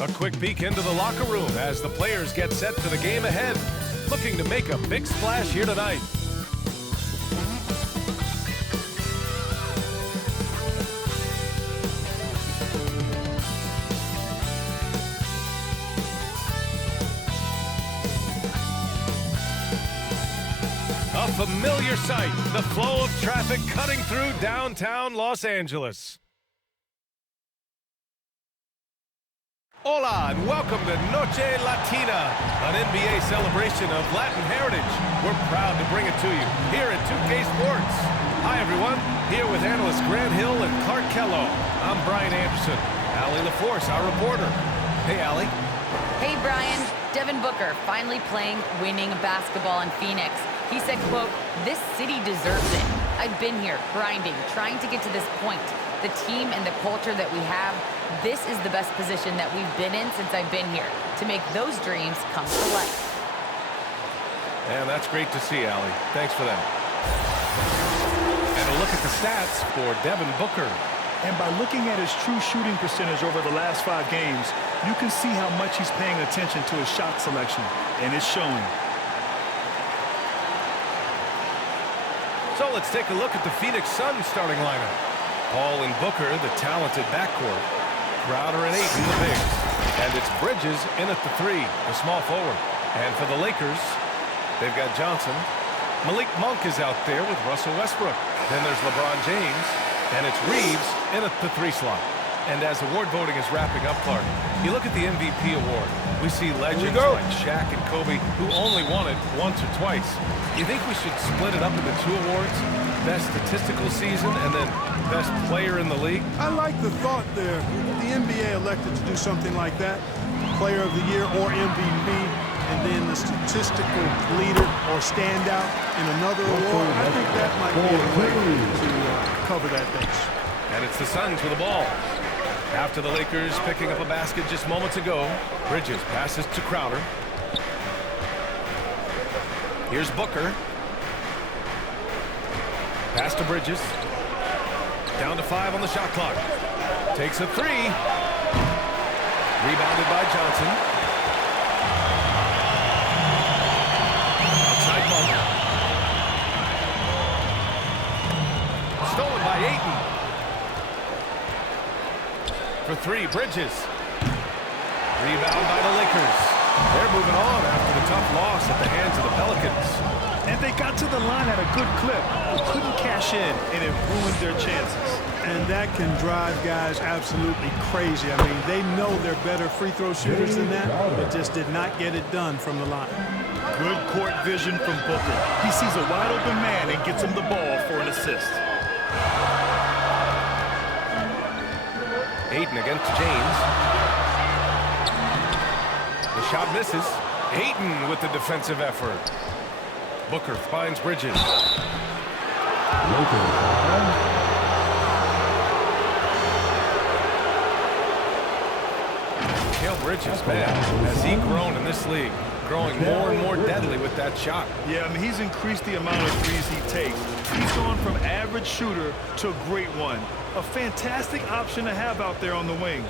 A quick peek into the locker room as the players get set for the game ahead, looking to make a big splash here tonight. A familiar sight, the flow of traffic cutting through downtown Los Angeles. Hola and welcome to Noche Latina, an NBA celebration of Latin heritage. We're proud to bring it to you here at 2K Sports. Hi everyone, here with analysts Grant Hill and Clark Kello. I'm Brian Anderson. Allie LaForce, our reporter. Hey Allie. Hey Brian, Devin Booker finally playing winning basketball in Phoenix. He said, quote, "This city deserves it. I've been here grinding, trying to get to this point. The team and the culture that we have, this is the best position that we've been in since I've been here, to make those dreams come to life." And that's great to see, Allie. Thanks for that. And a look at the stats for Devin Booker. And by looking at his true shooting percentage over the last 5 games, you can see how much he's paying attention to his shot selection, and it's showing. So let's take a look at the Phoenix Suns starting lineup. Paul and Booker, the talented backcourt. Crowder and Ayton, the bigs. And it's Bridges in at the 3, the small forward. And for the Lakers, they've got Johnson. Malik Monk is out there with Russell Westbrook. Then there's LeBron James. And it's Reeves in at the 3 slot. And as award voting is wrapping up, Clark, you look at the MVP award. We see legends like Shaq and Kobe who only won it once or twice. You think we should split it up into 2 awards? Best statistical season and then best player in the league? I like the thought there. The NBA elected to do something like that. Player of the year or MVP, and then the statistical leader or standout in another award. I think that might be a way to cover that base. And it's the Suns with the ball. After the Lakers picking up a basket just moments ago, Bridges passes to Crowder. Here's Booker. Pass to Bridges. Down to 5 on the shot clock. Takes a 3. Rebounded by Johnson. Outside Monk. Stolen by Ayton. For 3, Bridges. Rebound by the Lakers. They're moving on after the tough loss at the hands of the Pelicans. And they got to the line at a good clip, but couldn't cash in, and it ruined their chances. And that can drive guys absolutely crazy. I mean, they know they're better free throw shooters than that, but just did not get it done from the line. Good court vision from Booker. He sees a wide open man and gets him the ball for an assist. Ayton against James. The shot misses. Ayton with the defensive effort. Booker finds Bridges. Mikal Bridges, man, has he grown in this league? Growing more and more deadly with that shot. Yeah, I mean, he's increased the amount of threes he takes. He's gone from average shooter to a great one. A fantastic option to have out there on the wing.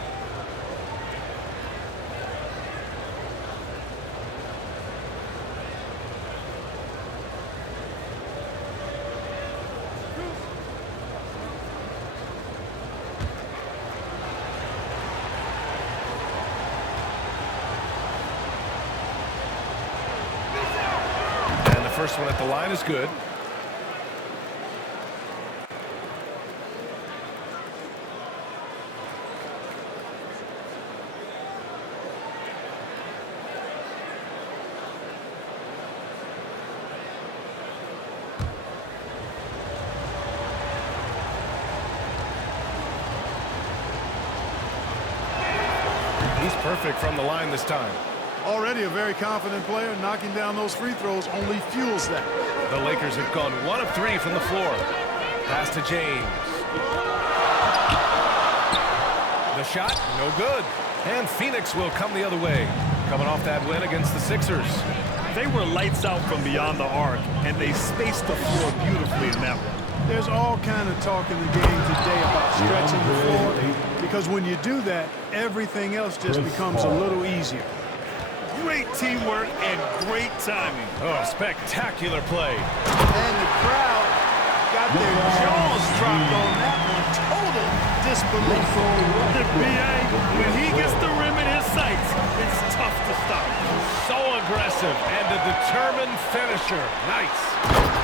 First one at the line is good. He's perfect from the line this time. Already a very confident player. Knocking down those free throws only fuels that. The Lakers have gone 1 of 3 from the floor. Pass to James. The shot, no good. And Phoenix will come the other way, coming off that win against the Sixers. They were lights out from beyond the arc, and they spaced the floor beautifully in that one. There's all kind of talk in the game today about stretching the floor because when you do that, everything else just becomes a little easier. Great teamwork and great timing. Oh, spectacular play. And the crowd got their jaws dropped on that one. Total disbelief. The BA, when he gets the rim in his sights, it's tough to stop. So aggressive and a determined finisher. Nice.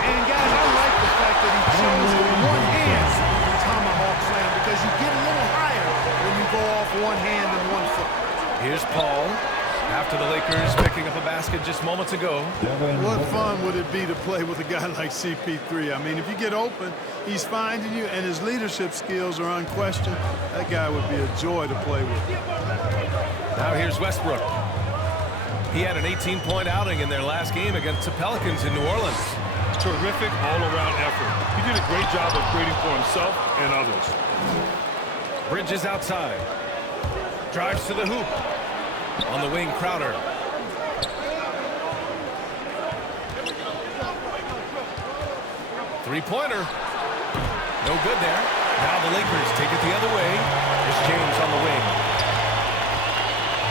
And guys, I like the fact that he chose one hand tomahawk slam because you get a little higher when you go off one hand and one foot. Here's Paul. After the Lakers picking up a basket just moments ago. What fun would it be to play with a guy like CP3? I mean, if you get open, he's finding you, and his leadership skills are unquestioned. That guy would be a joy to play with. Now here's Westbrook. He had an 18-point outing in their last game against the Pelicans in New Orleans. Terrific all-around effort. He did a great job of creating for himself and others. Bridges outside. Drives to the hoop. On the wing, Crowder. Three-pointer. No good there. Now the Lakers take it the other way. There's James on the wing.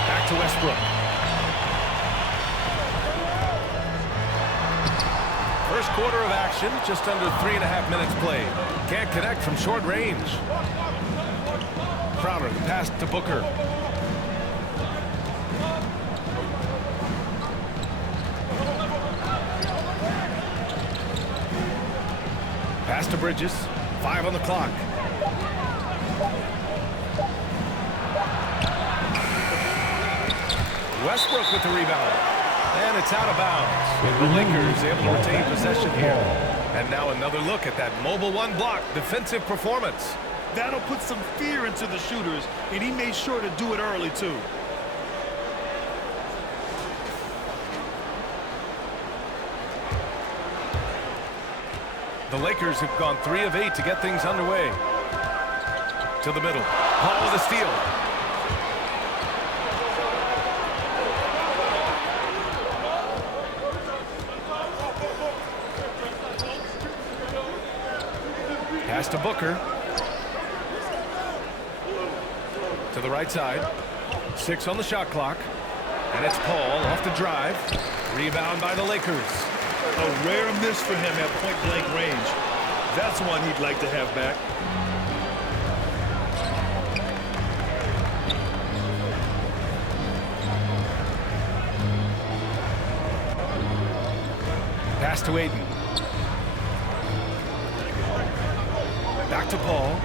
Back to Westbrook. First quarter of action, just under 3.5 minutes played. Can't connect from short range. Crowder, the pass to Booker. Pass to Bridges. 5 on the clock. Westbrook with the rebound. And it's out of bounds. The Lakers able to retain possession here. And now another look at that mobile one block defensive performance. That'll put some fear into the shooters, and he made sure to do it early, too. The Lakers have gone 3 of 8 to get things underway. To the middle. Paul with a steal. Pass to Booker. To the right side. 6 on the shot clock. And it's Paul off the drive. Rebound by the Lakers. A rare miss for him at point-blank range. That's one he'd like to have back. Pass to Aiden. Back to Paul.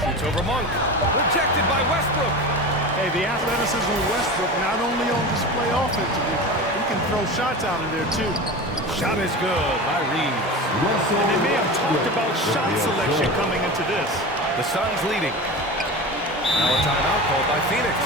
Shoots over Monk. Rejected by Westbrook. Hey, the athleticism of Westbrook not only on display offensively, he can throw shots out of there, too. Shot is good by Reeves. And they may have talked about shot selection coming into this. The Suns leading. Now a timeout called by Phoenix.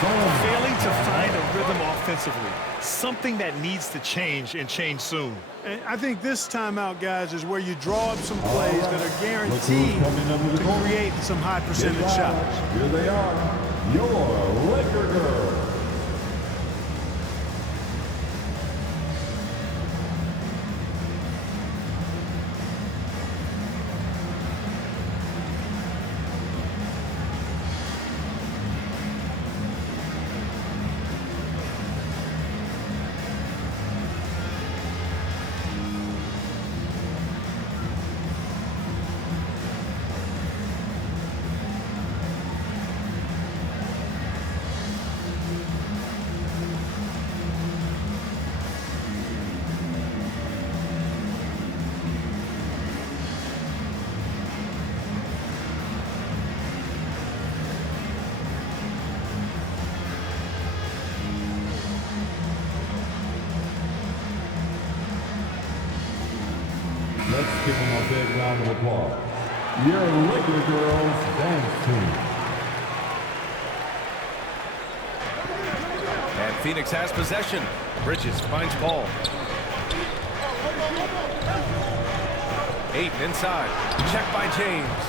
Failing to find a rhythm offensively. Something that needs to change and change soon. And I think this timeout, guys, is where you draw up some plays that are guaranteed to create some high percentage shots. Here they are, your Laker girls. Let's give them a big round of applause. Your Laker girls dance team. And Phoenix has possession. Bridges finds Paul. Aiden inside. Check by James.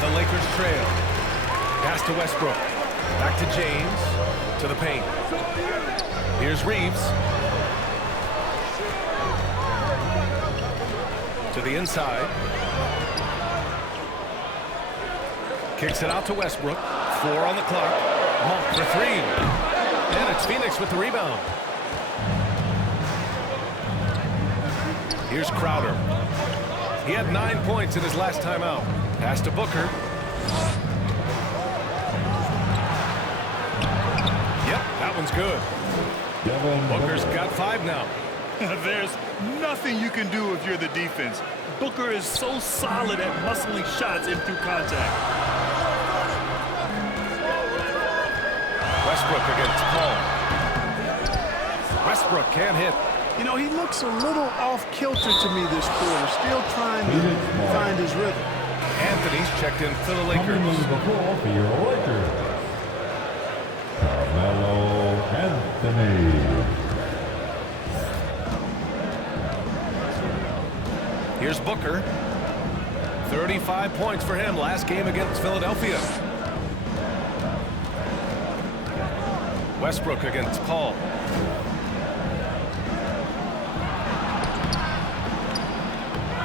The Lakers trail. Pass to Westbrook. Back to James. To the paint. Here's Reeves. To the inside. Kicks it out to Westbrook. 4 on the clock. Monk for 3. And it's Phoenix with the rebound. Here's Crowder. He had 9 points in his last time out. Pass to Booker. Yep, that one's good. Devin Booker's Booker. got 5 now. There's nothing you can do if you're the defense. Booker is so solid at muscling shots in through contact. Westbrook against Paul. Westbrook can't hit. You know, he looks a little off-kilter to me this quarter, still trying to find his rhythm. Anthony's checked in for the Coming Lakers. into the floor for your Lakers. Carmelo Anthony. Here's Booker. 35 points for him last game against Philadelphia. Westbrook against Paul.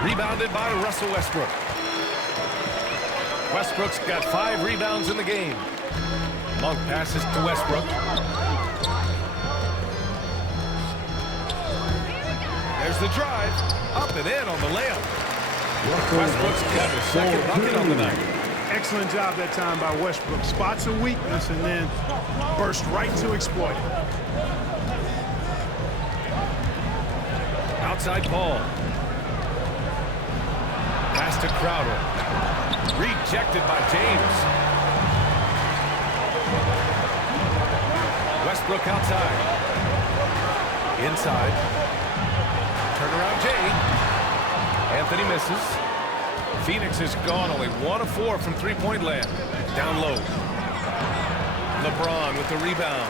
Rebounded by Russell Westbrook. Westbrook's got 5 rebounds in the game. Monk passes to Westbrook. There's the drive. Up and in on the layup. Westbrook's got his second bucket on the night. Excellent job that time by Westbrook. Spots a weakness and then burst right to exploit it. Outside Paul. Pass to Crowder. Rejected by James. Westbrook outside. Inside. Turnaround Jay. Anthony misses. Phoenix has gone only 1 of 4 from three-point land. Down low. LeBron with the rebound.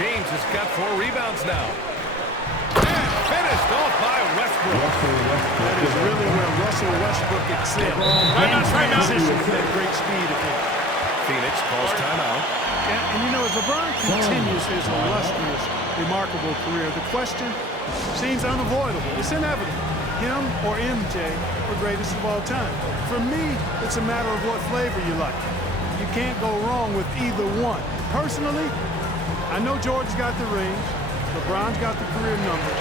James has got 4 rebounds now. And finished off by Westbrook. That is really where Russell Westbrook excels. Right in transition with that great speed of him. Phoenix calls timeout. And you know, as LeBron continues his illustrious, remarkable career, the question seems unavoidable. It's inevitable. Him or MJ for greatest of all time. For me, it's a matter of what flavor you like. You can't go wrong with either one. Personally, I know Jordan's got the range, LeBron's got the career numbers,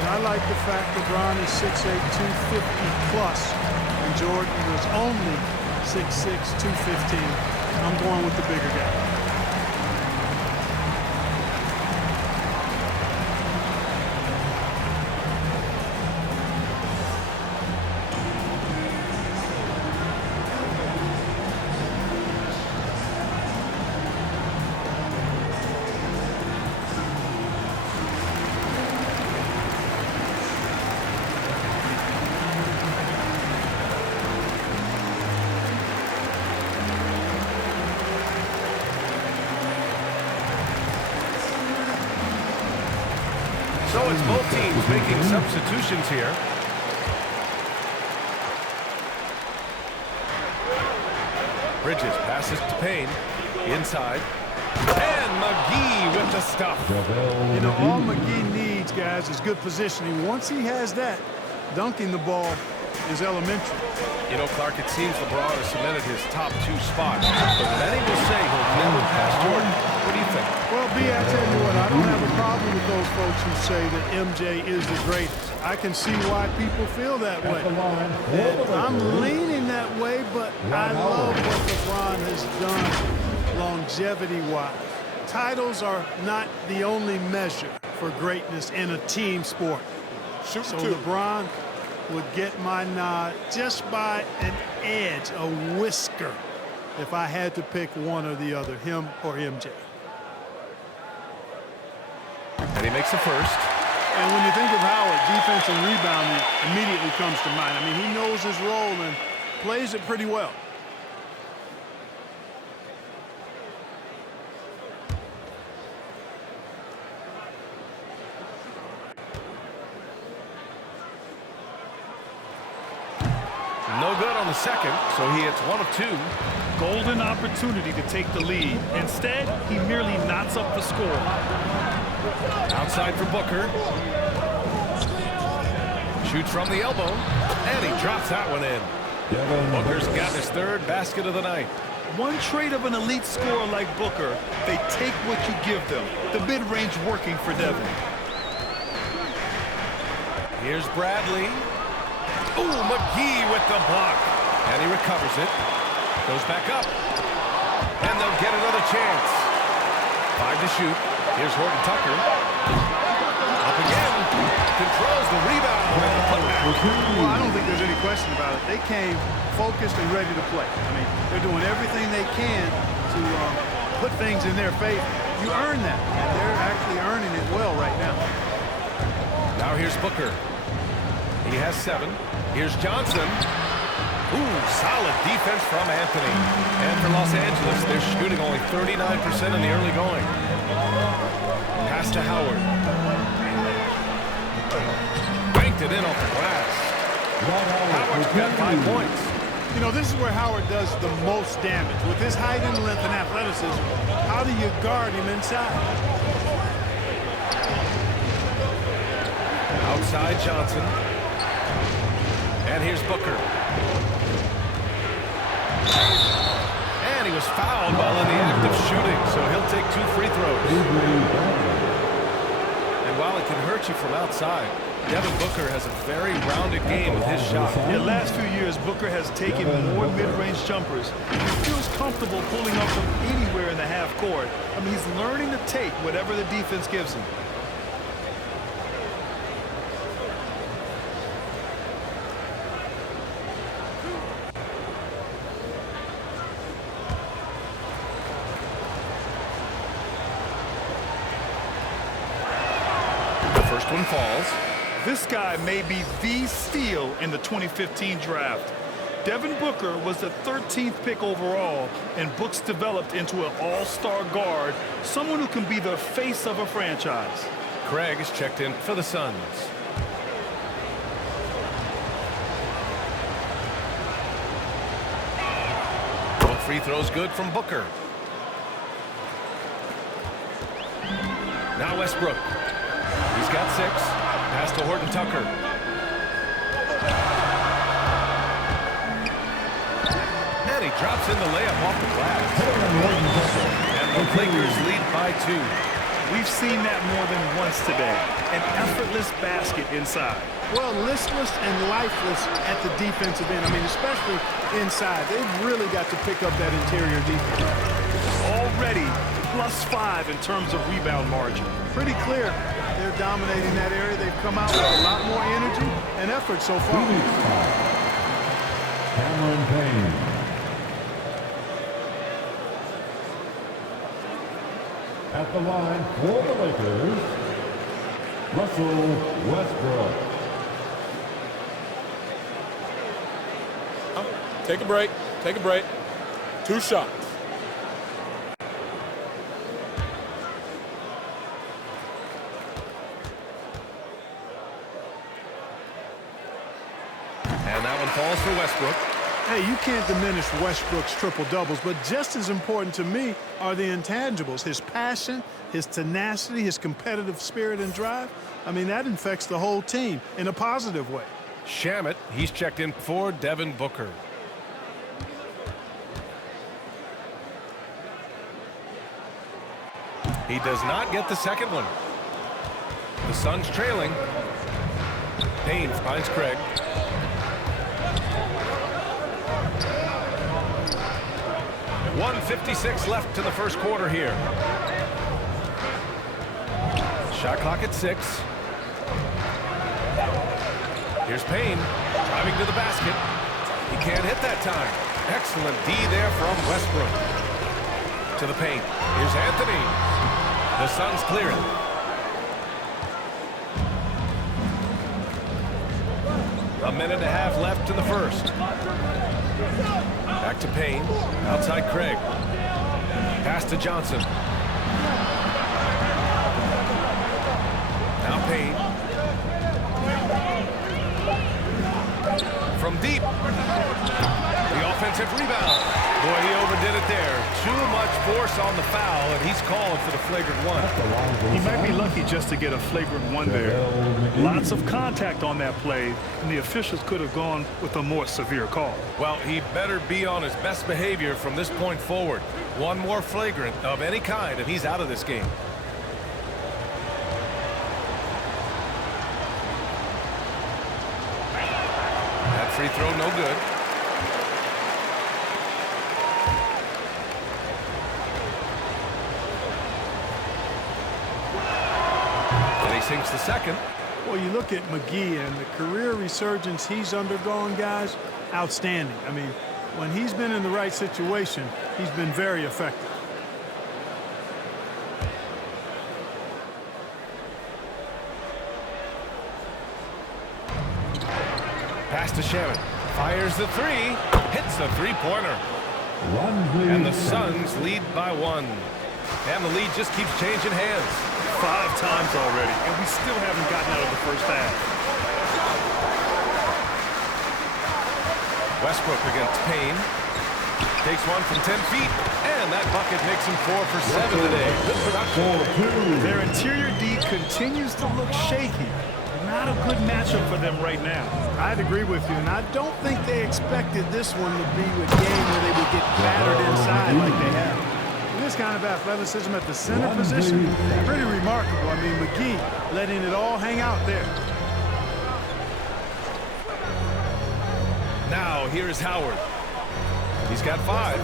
and I like the fact LeBron is 6'8", 250 plus, and Jordan was only 6'6", 215. I'm going with the bigger guy. So it's both teams making substitutions here. Bridges passes to Payne. Inside. And McGee with the stuff. You know, all McGee needs, guys, is good positioning. Once he has that, dunking the ball is elementary. You know, Clark, it seems LeBron has cemented his top 2 spots, but many will say he'll never pass Jordan. What do you think? Well, B, I tell you what, I don't have a problem with those folks who say that MJ is the greatest. I can see why people feel that way. And I'm leaning that way, but I love what LeBron has done longevity-wise. Titles are not the only measure for greatness in a team sport. So LeBron would get my nod just by an edge, a whisker, if I had to pick one or the other, him or MJ. And he makes the first. And when you think of Howard, defense and rebounding immediately comes to mind. I mean, he knows his role and plays it pretty well. No good on the second, so he hits 1 of 2. Golden opportunity to take the lead. Instead, he merely knots up the score. Outside for Booker. Shoots from the elbow, and he drops that one in. Devin Booker's Booker. got his third basket of the night. One trait of an elite scorer like Booker, they take what you give them. The mid-range working for Devin. Here's Bradley. Ooh, McGee with the block. And he recovers it. Goes back up. And they'll get another chance. 5 to shoot. Here's Horton Tucker. Up again. Controls the rebound. And the putback. Well, I don't think there's any question about it. They came focused and ready to play. I mean, they're doing everything they can to put things in their favor. You earn that, and they're actually earning it well right now. Now here's Booker. He has 7. Here's Johnson. Ooh, solid defense from Anthony. And for Los Angeles, they're shooting only 39% in the early going. Pass to Howard. Banked it in off the glass. Howard's got 5 points. You know, this is where Howard does the most damage. With his height and length and athleticism, how do you guard him inside? Outside Johnson. And here's Booker. And he was fouled while in the act of shooting, so he'll take 2 free throws. And while it can hurt you from outside, Devin Booker has a very rounded game with his shot. In the last few years, Booker has taken more mid-range jumpers. He feels comfortable pulling up from anywhere in the half court. I mean, he's learning to take whatever the defense gives him. First one falls. This guy may be the steal in the 2015 draft. Devin Booker was the 13th pick overall, and Books developed into an all-star guard, someone who can be the face of a franchise. Craig is checked in for the Suns. Both free throws good from Booker. Now Westbrook. He's got 6. Pass to Horton Tucker. And he drops in the layup off the glass. And the Lakers lead by 2. We've seen that more than once today. An effortless basket inside. Well, listless and lifeless at the defensive end. I mean, especially inside. They've really got to pick up that interior defense. Already +5 in terms of rebound margin. Pretty clear. They're dominating that area. They've come out with a lot more energy and effort so far. Cameron Payne. At the line for the Lakers, Russell Westbrook. Take a break. Take a break. 2 shots. And that one falls for Westbrook. Hey, you can't diminish Westbrook's triple-doubles, but just as important to me are the intangibles. His passion, his tenacity, his competitive spirit and drive. I mean, that infects the whole team in a positive way. Shamet, he's checked in for Devin Booker. He does not get the second one. The Suns trailing. Payne finds Craig. .156 left to the first quarter here. Shot clock at 6. Here's Payne driving to the basket. He can't hit that time. Excellent D there from Westbrook. To the paint. Here's Anthony. The Suns clear it. A minute and a half left to the first. Back to Payne. Outside Craig. Pass to Johnson. Now Payne. From deep. The offensive rebound. Boy, he overdid it there. Too much force on the foul, and he's calling for the flagrant one. He might be lucky just to get a flagrant one there. Lots of contact on that play, and the officials could have gone with a more severe call. Well, he better be on his best behavior from this point forward. One more flagrant of any kind, and he's out of this game. That free throw, no good. Sinks the second. Well, you look at McGee and the career resurgence he's undergone, guys, outstanding. I mean, when he's been in the right situation, he's been very effective. Pass to Shannon. Fires the three. Hits the three-pointer. And the Suns lead by 1. And the lead just keeps changing hands. 5 times already, and we still haven't gotten out of the first half. Westbrook against Payne. Takes one from 10 feet, and that bucket makes him 4 for 7 today. Good production. Their interior D continues to look shaky. Not a good matchup for them right now. I'd agree with you, and I don't think they expected this one to be a game where they would get battered inside like they have. This kind of athleticism at the center position, pretty remarkable. I mean, McGee letting it all hang out there. Now, here's Howard. He's got 5.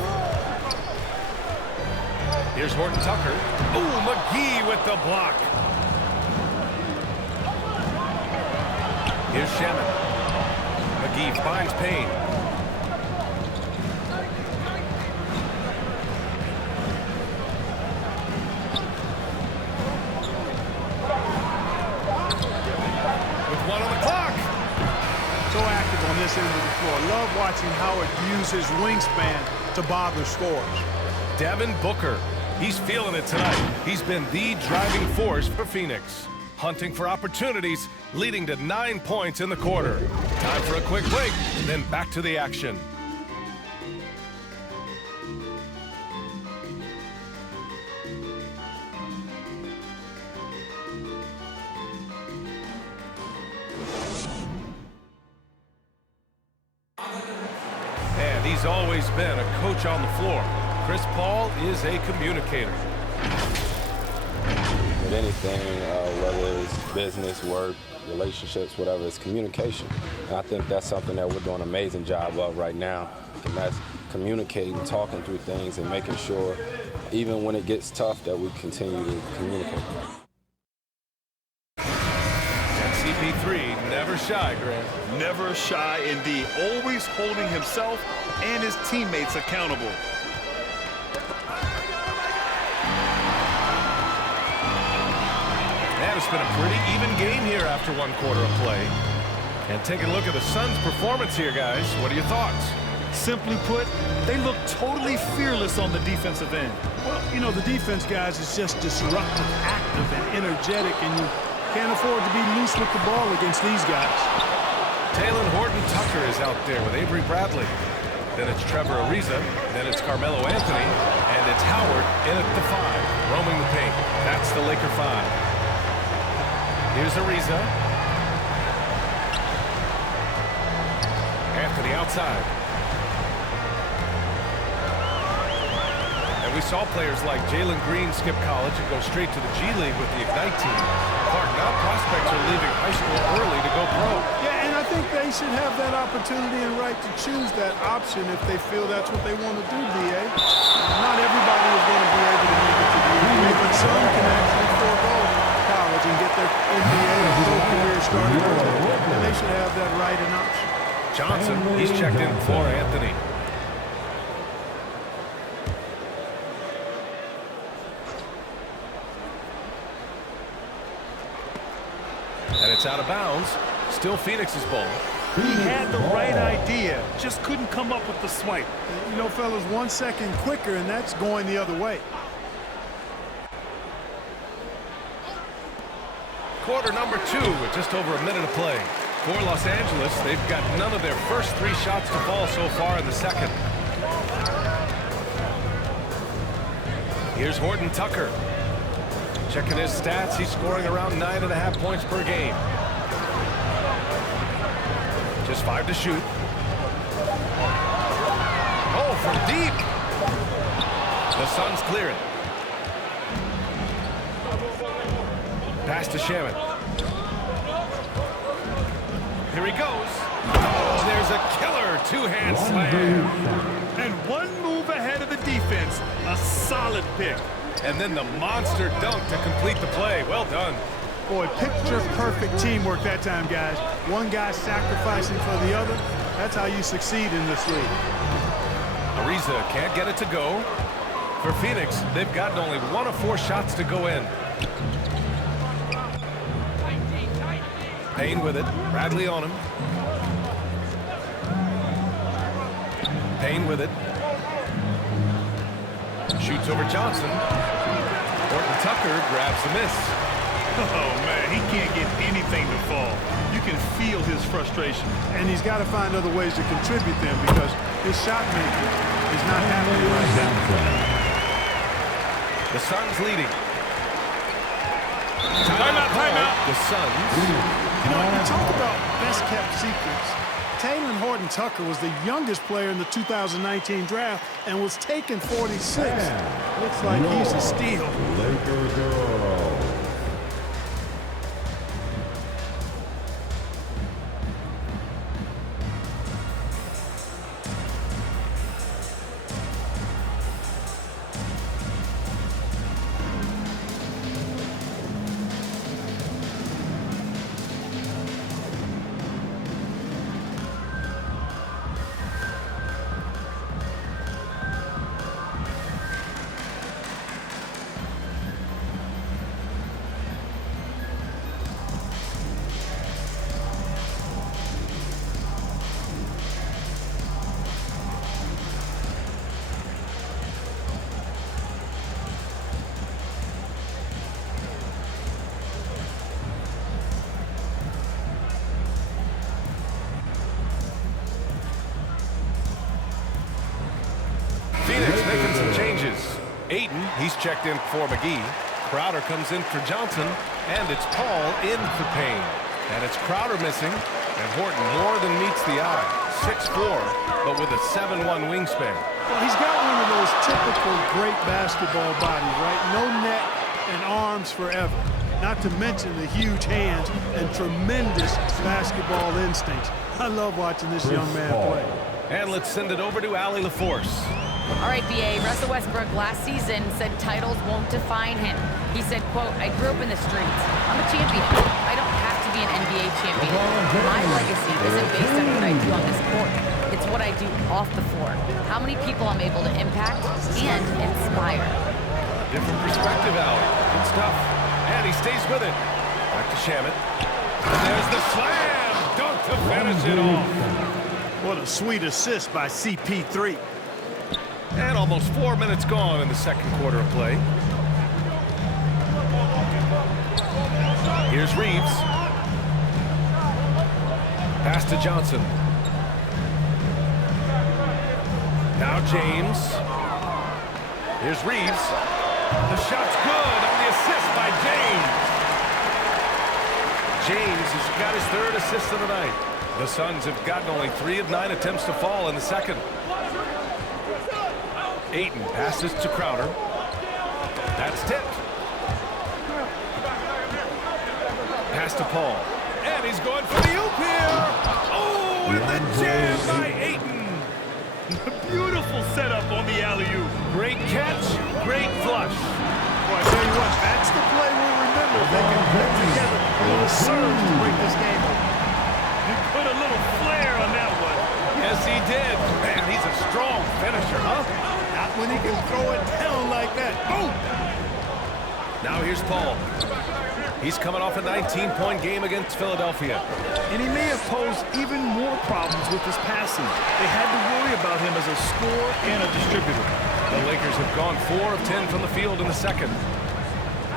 Here's Horton Tucker. Oh, McGee with the block. Here's Shannon. McGee finds Payne. On this end of the floor. Love watching Howard use his wingspan to bother scorers. Devin Booker. He's feeling it tonight. He's been the driving force for Phoenix. Hunting for opportunities, leading to 9 points in the quarter. Time for a quick break, then back to the action. He's always been a coach on the floor. Chris Paul is a communicator. With anything, whether it's business, work, relationships, whatever, it's communication. And I think that's something that we're doing an amazing job of right now. And that's communicating, talking through things, and making sure, even when it gets tough, that we continue to communicate. CP3, never shy, Grant. Never shy indeed. Always holding himself and his teammates accountable. And it's been a pretty even game here after 1 quarter of play. And taking a look at the Suns' performance here, guys. What are your thoughts? Simply put, they look totally fearless on the defensive end. Well, you know, the defense, guys, is just disruptive, active, and energetic, and you can't afford to be loose with the ball against these guys. Taylor Horton Tucker is out there with Avery Bradley. Then it's Trevor Ariza. Then it's Carmelo Anthony. And it's Howard in at the 5, roaming the paint. That's the Laker 5. Here's Ariza. Anthony outside. And we saw players like Jalen Green skip college and go straight to the G League with the Ignite team. Clark, now prospects are leaving high school early to go pro. Yeah, and I think they should have that opportunity and right to choose that option if they feel that's what they want to do, B.A. Not everybody is going to be able to make it to the NBA, but some can actually forego college and get their NBA or pro career started early, and they should have that right and option. Johnson, he's checked in for Anthony. And it's out of bounds. Still Phoenix's ball. He had the right idea, just couldn't come up with the swipe. You know, fellas, 1 second quicker, and that's going the other way. Quarter number 2 with just over a minute of play. For Los Angeles, they've got none of their first 3 shots to fall so far in the second. Here's Horton Tucker. Checking his stats, he's scoring around 9.5 points per game. Just 5 to shoot. Oh, from deep. The Suns clear it. Pass to Shaman. Here he goes. Oh, there's a killer two-hand slam. And one move ahead of the defense. A solid pick. And then the monster dunk to complete the play. Well done. Boy, picture-perfect teamwork that time, guys. One guy sacrificing for the other. That's how you succeed in this league. Ariza can't get it to go. For Phoenix, they've gotten only 1 of 4 shots to go in. Payne with it. Bradley on him. Payne with it. Shoots over Johnson. Horton Tucker grabs the miss. Oh, man, he can't get anything to fall. You can feel his frustration. And he's got to find other ways to contribute them because his shot making is not happening right now. The Suns leading. Timeout. The Suns. You know, you talk about best-kept secrets. Taylor Horton Tucker was the youngest player in the 2019 draft and was taken 46. Looks like he's a steal. Laker girl. Phoenix making some changes. Ayton, he's checked in for McGee. Crowder comes in for Johnson, and it's Paul in for Payne. And it's Crowder missing, and Horton more than meets the eye. 6'4", but with a 7'1" wingspan. Well, he's got one of those typical great basketball bodies, right? No neck and arms forever. Not to mention the huge hands and tremendous basketball instincts. I love watching this young man play. And let's send it over to Allie LaForce. All right, BA, Russell Westbrook last season said titles won't define him. He said, quote, I grew up in the streets. I'm a champion. I don't have to be an NBA champion. My legacy isn't based on what I do on this court. It's what I do off the floor. How many people I'm able to impact and inspire. Different perspective, Allie. Good stuff. And he stays with it. Back to Shaman. And there's the slam! Dunk to finish it off. What a sweet assist by CP3. And almost 4 minutes gone in the second quarter of play. Here's Reeves. Pass to Johnson. Now James. Here's Reeves. The shot's good on the assist by James. James has got his 3rd assist of the night. The Suns have gotten only 3 of 9 attempts to fall in the second. Ayton passes to Crowder. That's tipped. Pass to Paul. And he's going for the oop here. Oh, and the jam by Ayton. Beautiful setup on the alley-oop. Great catch, great flush. Boy, I tell you what, that's the play we'll remember. They can put together a little surge to break this game up. He put a little flair on that one. Yes, he did. Man, he's a strong finisher, huh? Not when he can throw it down like that. Boom! Now here's Paul. He's coming off a 19-point game against Philadelphia. And he may have posed even more problems with his passing. They had to worry about him as a scorer and a distributor. The Lakers have gone 4 of 10 from the field in the second.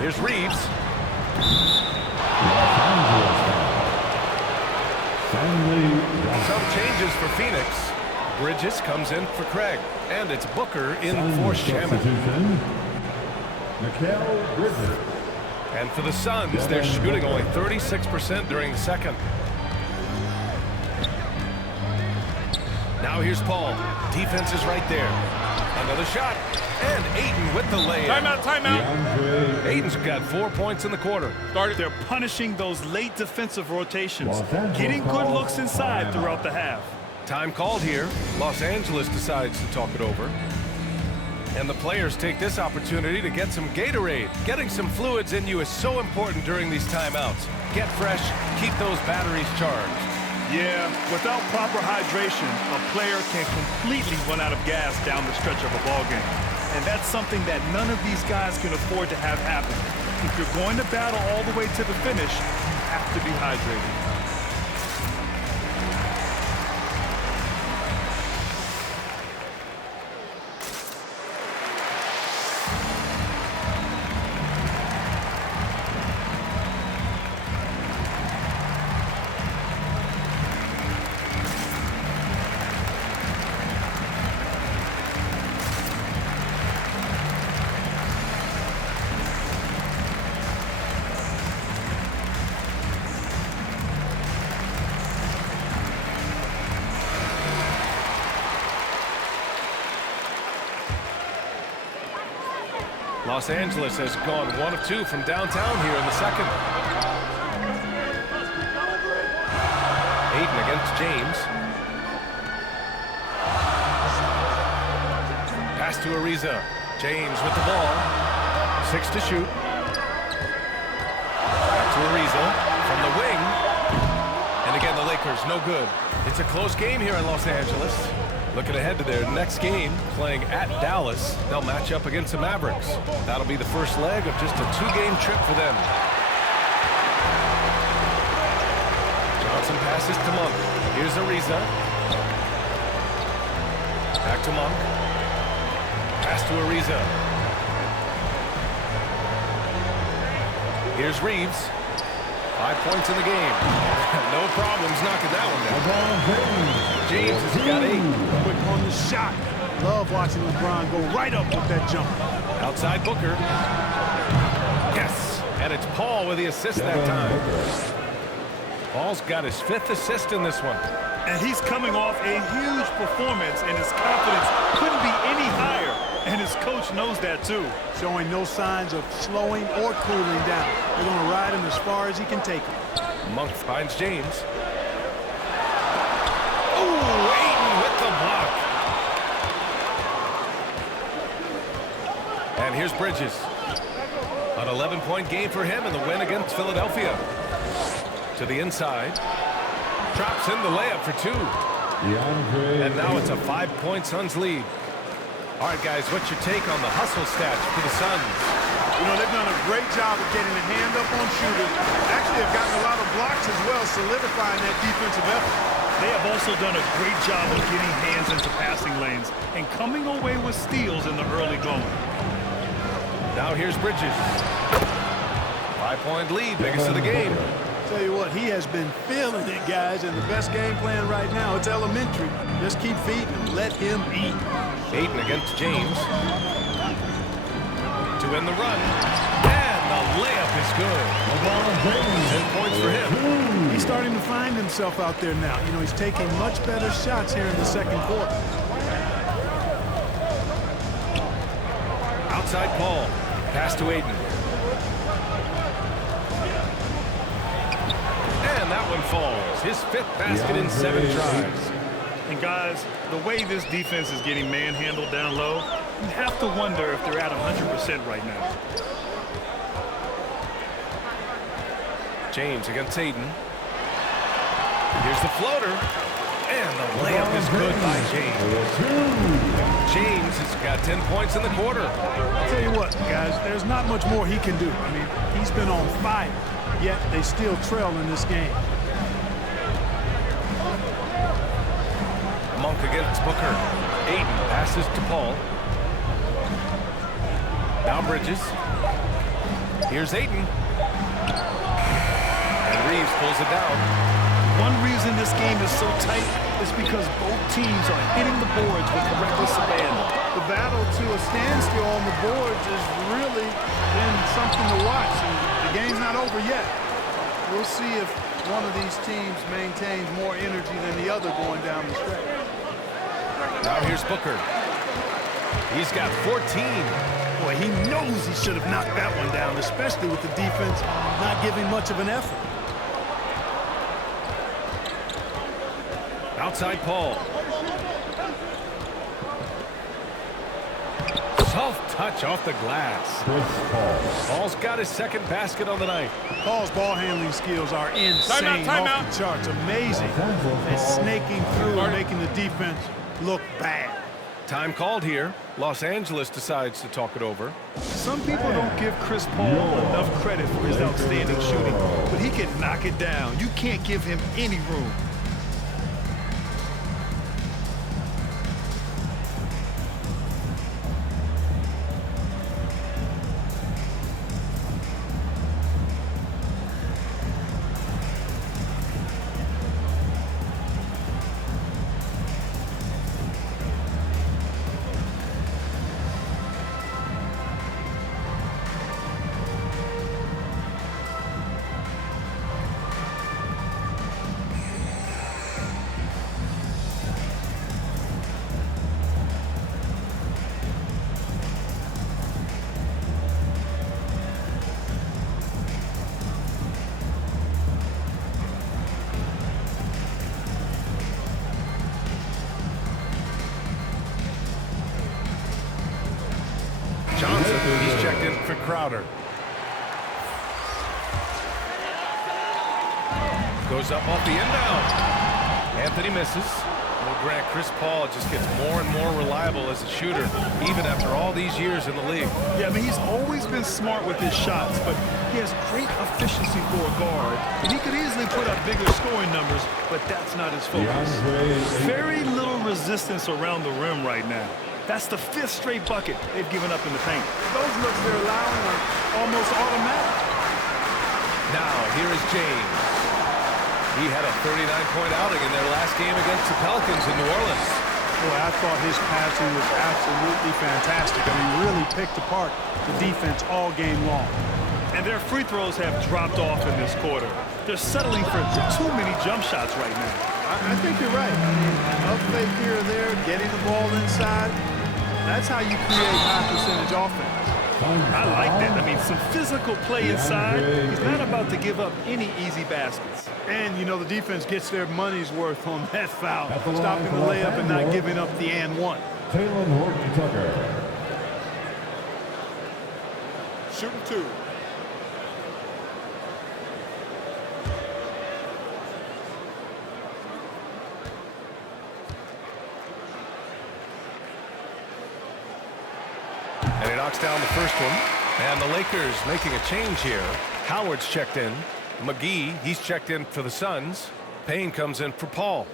Here's Reeves. Some changes for Phoenix. Bridges comes in for Craig. And it's Booker in for Shaman. Mikal Bridges. And for the Suns, they're shooting only 36% during the second. Now here's Paul. Defense is right there. Another shot. And Ayton with the layup. Timeout, timeout. Ayton's got 4 points in the quarter. They're punishing those late defensive rotations, getting good looks inside throughout the half. Time called here. Los Angeles decides to talk it over. And the players take this opportunity to get some Gatorade. Getting some fluids in you is so important during these timeouts. Get fresh, keep those batteries charged. Yeah, without proper hydration, a player can completely run out of gas down the stretch of a ball game. And that's something that none of these guys can afford to have happen. If you're going to battle all the way to the finish, you have to be hydrated. Los Angeles has gone 1 of 2 from downtown here in the second. Ayton against James. Pass to Ariza. James with the ball. 6 to shoot. Back to Ariza from the wing. And again, the Lakers, no good. It's a close game here in Los Angeles. Looking ahead to their next game, playing at Dallas. They'll match up against the Mavericks. That'll be the first leg of just a 2-game trip for them. Johnson passes to Monk. Here's Ariza. Back to Monk. Pass to Ariza. Here's Reeves. 5 points in the game. No problems knocking that one down. James has got 8. Quick on the shot. Love watching LeBron go right up with that jump. Outside Booker. Yes. And it's Paul with the assist that time. Paul's got his 5th assist in this one. And he's coming off a huge performance, and his confidence couldn't be any higher. And his coach knows that too. Showing no signs of slowing or cooling down. They're going to ride him as far as he can take him. Monk finds James. Ooh, Ayton with the block. And here's Bridges. An 11-point game for him in the win against Philadelphia. To the inside. Drops in the layup for 2. And now it's a 5-point Suns lead. All right, guys, what's your take on the hustle stats for the Suns? You know, they've done a great job of getting a hand up on shooters. Actually, have gotten a lot of blocks as well, solidifying that defensive effort. They have also done a great job of getting hands into passing lanes and coming away with steals in the early going. Now here's Bridges. 5-point lead, biggest of the game. Tell you what, he has been feeling it, guys, and the best game plan right now, it's elementary. Just keep feeding him. Let him eat. Ayton against James. To win the run. And the layup is good. 10 points for him. He's starting to find himself out there now. You know, he's taking much better shots here in the second quarter. Outside Paul. Pass to Ayton. And that one falls. His 5th basket in 7 drives. And guys, the way this defense is getting manhandled down low, you have to wonder if they're at 100% right now. James against Ayton. Here's the floater. And the layup is good by James. James has got 10 points in the quarter. I'll tell you what, guys, there's not much more he can do. I mean, he's been on fire, yet they still trail in this game. Monk against Booker. Ayton passes to Paul. Now Bridges. Here's Ayton. And Reeves pulls it down. One reason this game is so tight is because both teams are hitting the boards with reckless abandon. The battle to a standstill on the boards is really been something to watch. And the game's not over yet. We'll see if one of these teams maintains more energy than the other going down the stretch. Now here's Booker. He's got 14. Boy, he knows he should have knocked that one down, especially with the defense not giving much of an effort. Outside Paul. Soft touch off the glass. Paul's got his second basket on the night. Paul's ball handling skills are insane, off the charts, amazing. And snaking through and making the defense look bad. Time called here. Los Angeles decides to talk it over. Some people don't give Chris Paul enough credit for his outstanding shooting, but he can knock it down. You can't give him any room. Johnson, he's checked in for Crowder. Goes up off the inbound. Anthony misses. Well, Grant, Chris Paul just gets more and more reliable as a shooter, even after all these years in the league. Yeah, I mean, he's always been smart with his shots, but he has great efficiency for a guard. And he could easily put up bigger scoring numbers, but that's not his focus. Very little resistance around the rim right now. That's the 5th straight bucket they've given up in the paint. Those looks they're allowing are almost automatic. Now, here is James. He had a 39-point outing in their last game against the Pelicans in New Orleans. Boy, I thought his passing was absolutely fantastic. I mean, really picked apart the defense all game long. And their free throws have dropped off in this quarter. They're settling for too many jump shots right now. I think you're right. I mean, up fake here or there, getting the ball inside, that's how you create high-percentage offense. I like that. I mean, some physical play inside. He's not about to give up any easy baskets. And, you know, the defense gets their money's worth on that foul, stopping the layup and not giving up the and one. Taylor Horton-Tucker. Shooting 2. And he knocks down the first one. And the Lakers making a change here. Howard's checked in. McGee, he's checked in for the Suns. Payne comes in for Paul.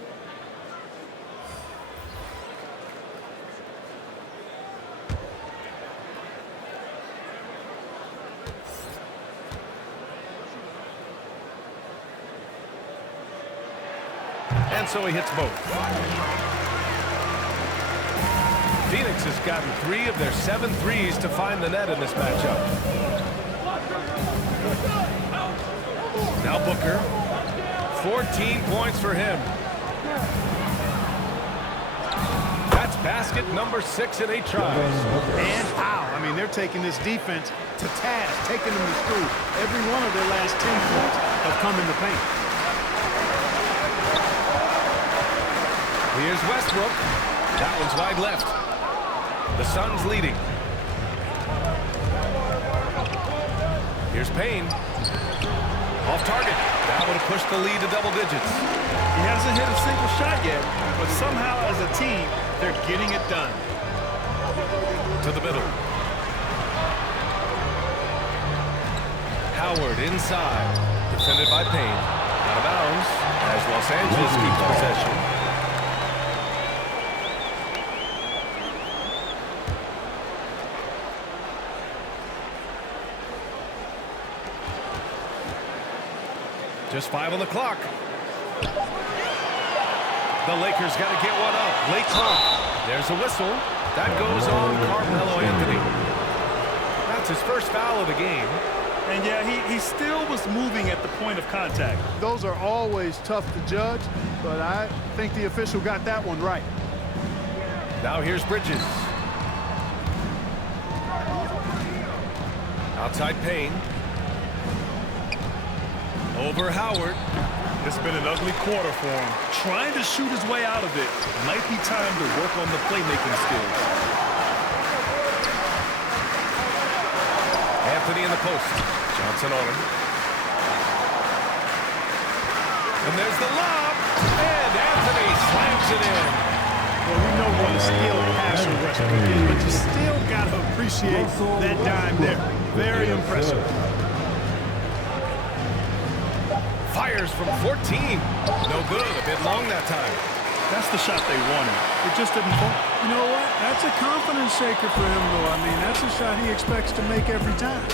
And so he hits both. Phoenix has gotten 3 of their 7 threes to find the net in this matchup. Now Booker. 14 points for him. That's basket number 6 in 8 tries. And how? I mean, they're taking this defense to task, taking them to school. Every one of their last 10 points have come in the paint. Here's Westbrook. That one's wide left. The Suns leading. Here's Payne. Off target. That would have pushed the lead to double digits. He hasn't hit a single shot yet, but somehow as a team, they're getting it done. To the middle. Howard inside. Defended by Payne. Out of bounds as Los Angeles keeps possession. Just 5 on the clock. The Lakers got to get one up. Late clock. There's a whistle. That goes on Carmelo Anthony. That's It's his first foul of the game. And yeah, he still was moving at the point of contact. Those are always tough to judge, but I think the official got that one right. Now here's Bridges. Outside Payne. Over Howard. It's been an ugly quarter for him. Trying to shoot his way out of it. Might be time to work on the playmaking skills. Anthony in the post. Johnson on him. And there's the lob. And Anthony slams it in. Well, we know what a skilled passer Westbrook is, but you still got to appreciate that dime there. Very impressive. Fires from 14. No good. A bit long that time. That's the shot they wanted. It just didn't fall. You know what? That's a confidence shaker for him, though. I mean, that's a shot he expects to make every time.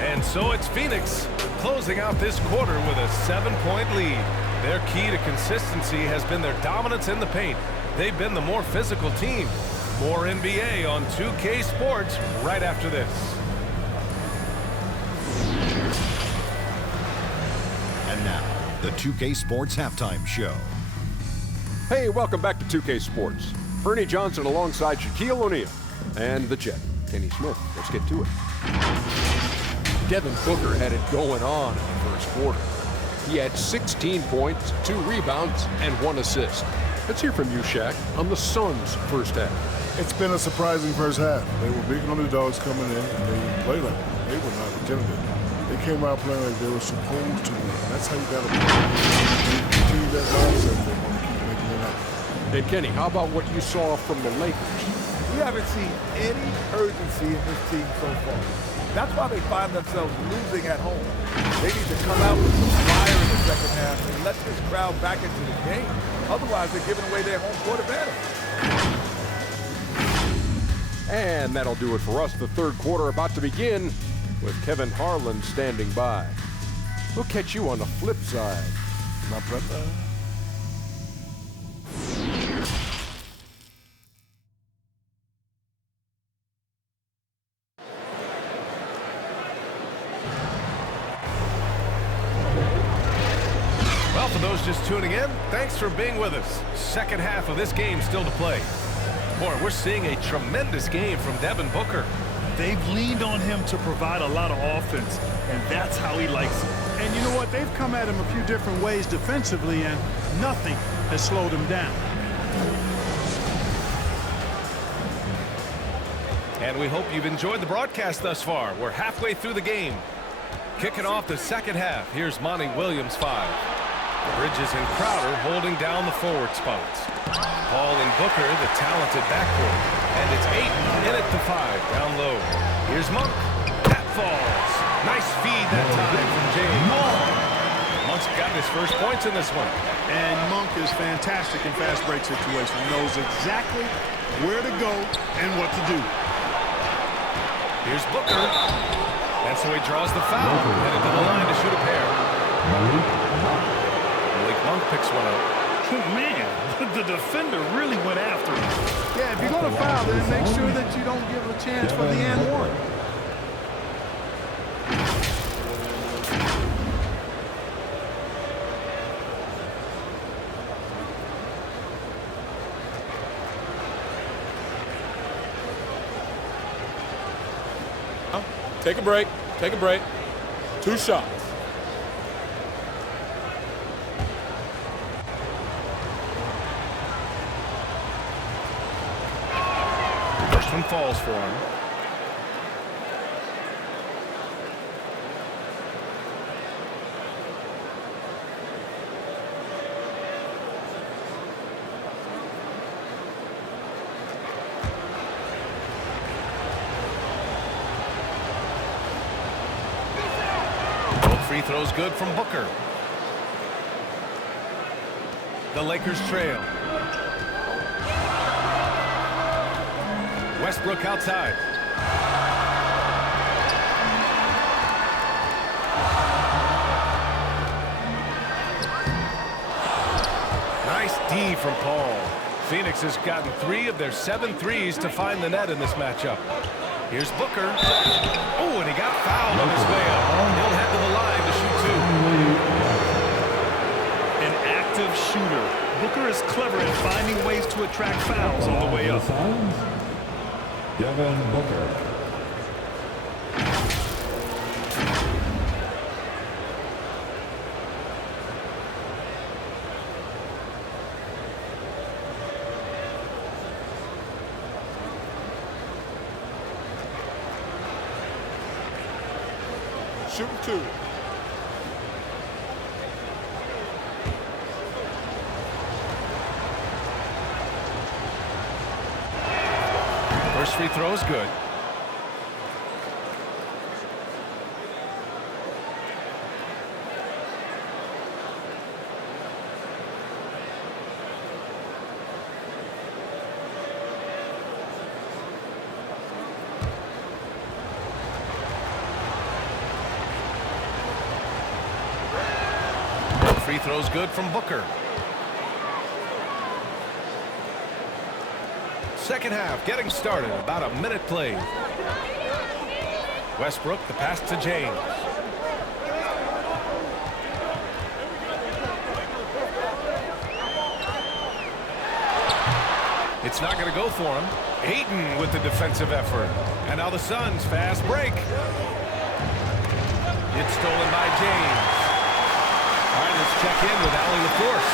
And so it's Phoenix closing out this quarter with a 7-point lead. Their key to consistency has been their dominance in the paint. They've been the more physical team. More NBA on 2K Sports right after this. And now, the 2K Sports Halftime Show. Hey, welcome back to 2K Sports. Ernie Johnson alongside Shaquille O'Neal and the Jet, Kenny Smith. Let's get to it. Devin Booker had it going on in the first quarter. He had 16 points, 2 rebounds, and 1 assist. Let's hear from you, Shaq, on the Suns' first half. It's been a surprising first half. They were big underdogs coming in, and they played like them. They were not intimidated. They came out playing like they were supposed to win. That's how you got to play. Continue that mindset if they want to keep making it happen. And Kenny, how about what you saw from the Lakers? We haven't seen any urgency in this team so far. That's why they find themselves losing at home. They need to come out with some fire in the second half and let this crowd back into the game. Otherwise, they're giving away their home court advantage. And that'll do it for us. The third quarter about to begin with Kevin Harlan standing by. We'll catch you on the flip side, my brother. Well, for those just tuning in, thanks for being with us. Second half of this game still to play. Boy, we're seeing a tremendous game from Devin Booker. They've leaned on him to provide a lot of offense, and that's how he likes it. And you know what? They've come at him a few different ways defensively, and nothing has slowed him down. And we hope you've enjoyed the broadcast thus far. We're halfway through the game. Kicking off the second half, here's Monty Williams 5. Bridges and Crowder holding down the forward spots. Paul and Booker, the talented backcourt. And it's Ayton in at the 5, down low. Here's Monk. That falls. Nice feed that time from James. Monk's got his first points in this one. And Monk is fantastic in fast break situations. He knows exactly where to go and what to do. Here's Booker. And so he draws the foul. Headed to the line to shoot a pair. Malik Monk picks one up. Man, the defender really went after him. Yeah, if you're going to foul, then make sure that you don't give a chance for the and one. Take a break. Take a break. 2 shots. First one falls for him. Free throws good from Booker. The Lakers trail. Westbrook outside. Nice D from Paul. Phoenix has gotten 3 of their 7 threes to find the net in this matchup. Here's Booker. Oh, to attract fouls on the way up. Devin Booker. Shooting 2. First free throw is good. Free throw's good from Booker. Second half getting started. About a minute played. Westbrook, the pass to James. It's not going to go for him. Ayton with the defensive effort. And now the Suns fast break. It's stolen by James. All right, let's check in with Allie LaForce.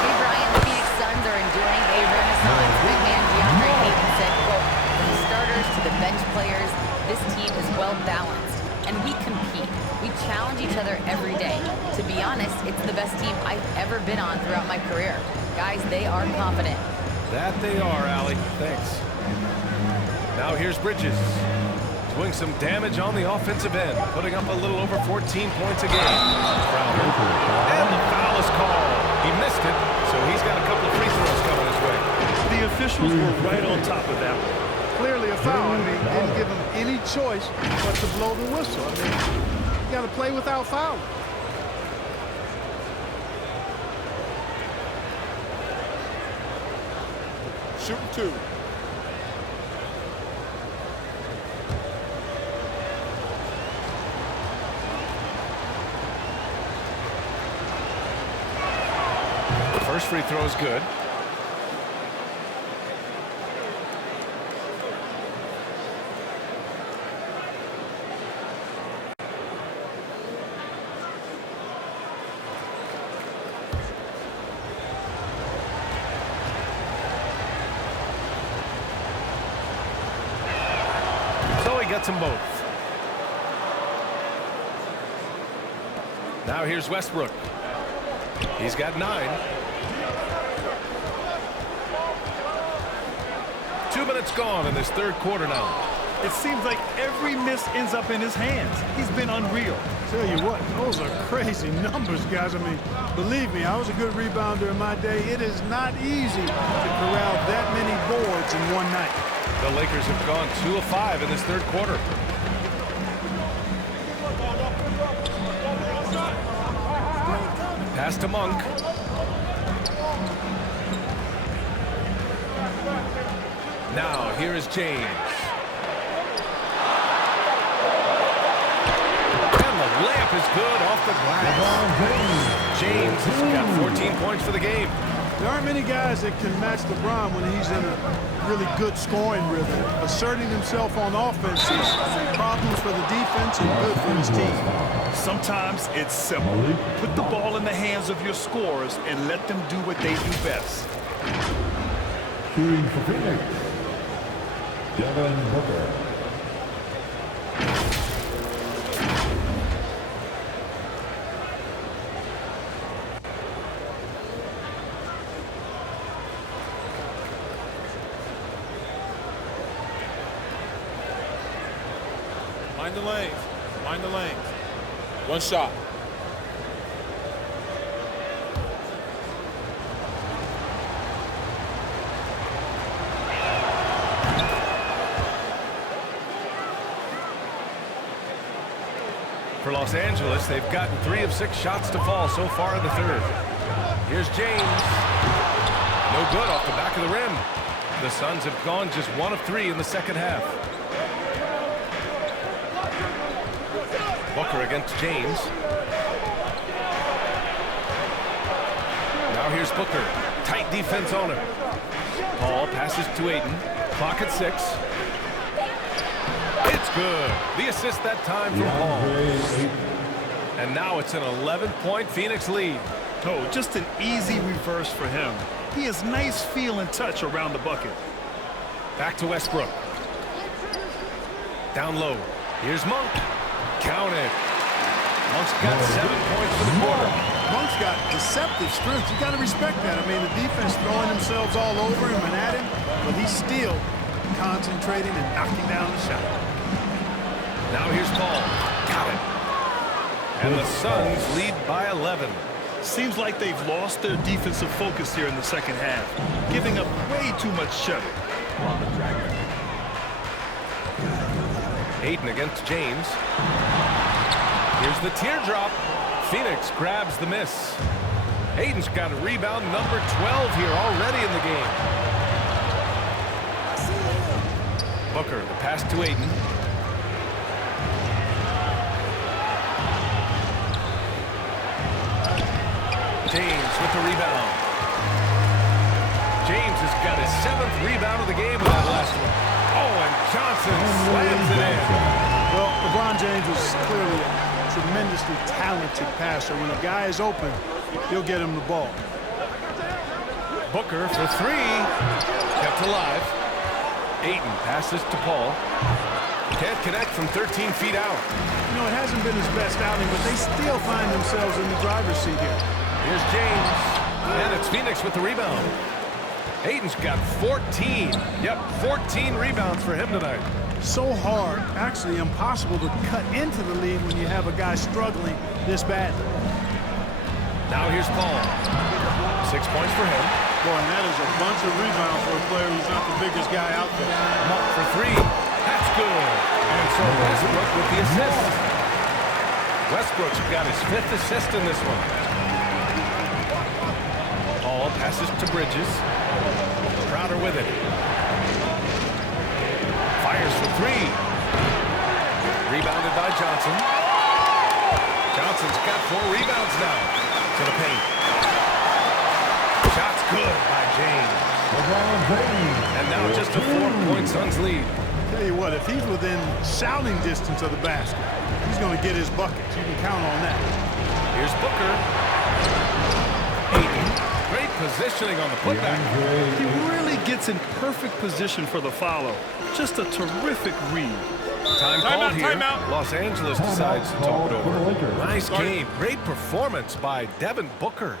Hey, Brian, the Phoenix Suns are enjoying a renaissance. Big man DeAndre Ayton said, quote, from the starters to the bench players, this team is well-balanced, and we compete. We challenge each other every day. To be honest, it's the best team I've ever been on throughout my career. Guys, they are confident. That they are, Allie. Thanks. Now here's Bridges. Doing some damage on the offensive end, putting up a little over 14 points a game. And the foul is called. He missed it, so he's got a couple of free throws coming his way. The officials were right on top of that one. Clearly a foul. I mean, didn't give him any choice but to blow the whistle. I mean, you got to play without fouling. Shooting 2. First free throw is good. So he gets them both. Now here's Westbrook. He's got 9. 2 minutes gone in this third quarter now. It seems like every miss ends up in his hands. He's been unreal. Tell you what, those are crazy numbers, guys. I mean, believe me, I was a good rebounder in my day. It is not easy to corral that many boards in one night. The Lakers have gone 2 of 5 in this third quarter. Pass to Monk. Now, here is James. And the layup is good off the glass. James has got 14 points for the game. There aren't many guys that can match LeBron when he's in a really good scoring rhythm. Asserting himself on offense is problems for the defense and good for his team. Sometimes it's simple. Put the ball in the hands of your scorers and let them do what they do best. Shooting for Phoenix, Devin Booker. Mind the lanes. Mind the lanes. One shot. For Los Angeles, they've gotten 3 of 6 shots to fall so far in the third. Here's James. No good off the back of the rim. The Suns have gone just 1 of 3 in the second half. Booker against James. Now here's Booker. Tight defense on him. Paul passes to Ayton. Clock at 6. It's good. The assist that time from Paul. And now it's an 11-point Phoenix lead. Oh, just an easy reverse for him. He has nice feel and touch around the bucket. Back to Westbrook. Down low. Here's Monk. Count it. Monk's got 7 points for the quarter. Monk's got deceptive strength. You got to respect that. I mean, the defense throwing themselves all over him and at him, but he's still concentrating and knocking down the shot. Now here's Paul. Got it. And the Suns lead by 11. Seems like they've lost their defensive focus here in the second half, giving up way too much shuttle. Ayton against James. Here's the teardrop. Phoenix grabs the miss. Ayton's got a rebound number 12 here already in the game. Booker, the pass to Ayton. James with the rebound. James has got his 7th rebound of the game with that last one. Oh, and Johnson slams it in. Well, LeBron James is clearly a tremendously talented passer. When a guy is open, he'll get him the ball. Booker for 3. Kept alive. Ayton passes to Paul. Can't connect from 13 feet out. You know, it hasn't been his best outing, but they still find themselves in the driver's seat here. Here's James. And it's Phoenix with the rebound. Ayton's got 14. Yep, 14 rebounds for him tonight. So hard, actually impossible to cut into the lead when you have a guy struggling this badly. Now here's Paul. 6 points for him. Boy, and that is a bunch of rebounds for a player who's not the biggest guy out there. Monk for 3. That's good. And so Westbrook with the assist. Westbrook's got his 5th assist in this one. Paul passes to Bridges. Crowder with it. Fires for 3. Rebounded by Johnson. Johnson's got 4 rebounds now. To the paint. Shot's good by James. And now just a 4-point Suns lead. Tell you what, if he's within shouting distance of the basket, he's going to get his buckets. You can count on that. Here's Booker. Ayton. Great positioning on the putback. He really gets in perfect position for the follow. Just a terrific read. Time called here. Los Angeles decides to talk it over. Nice game. Great performance by Devin Booker.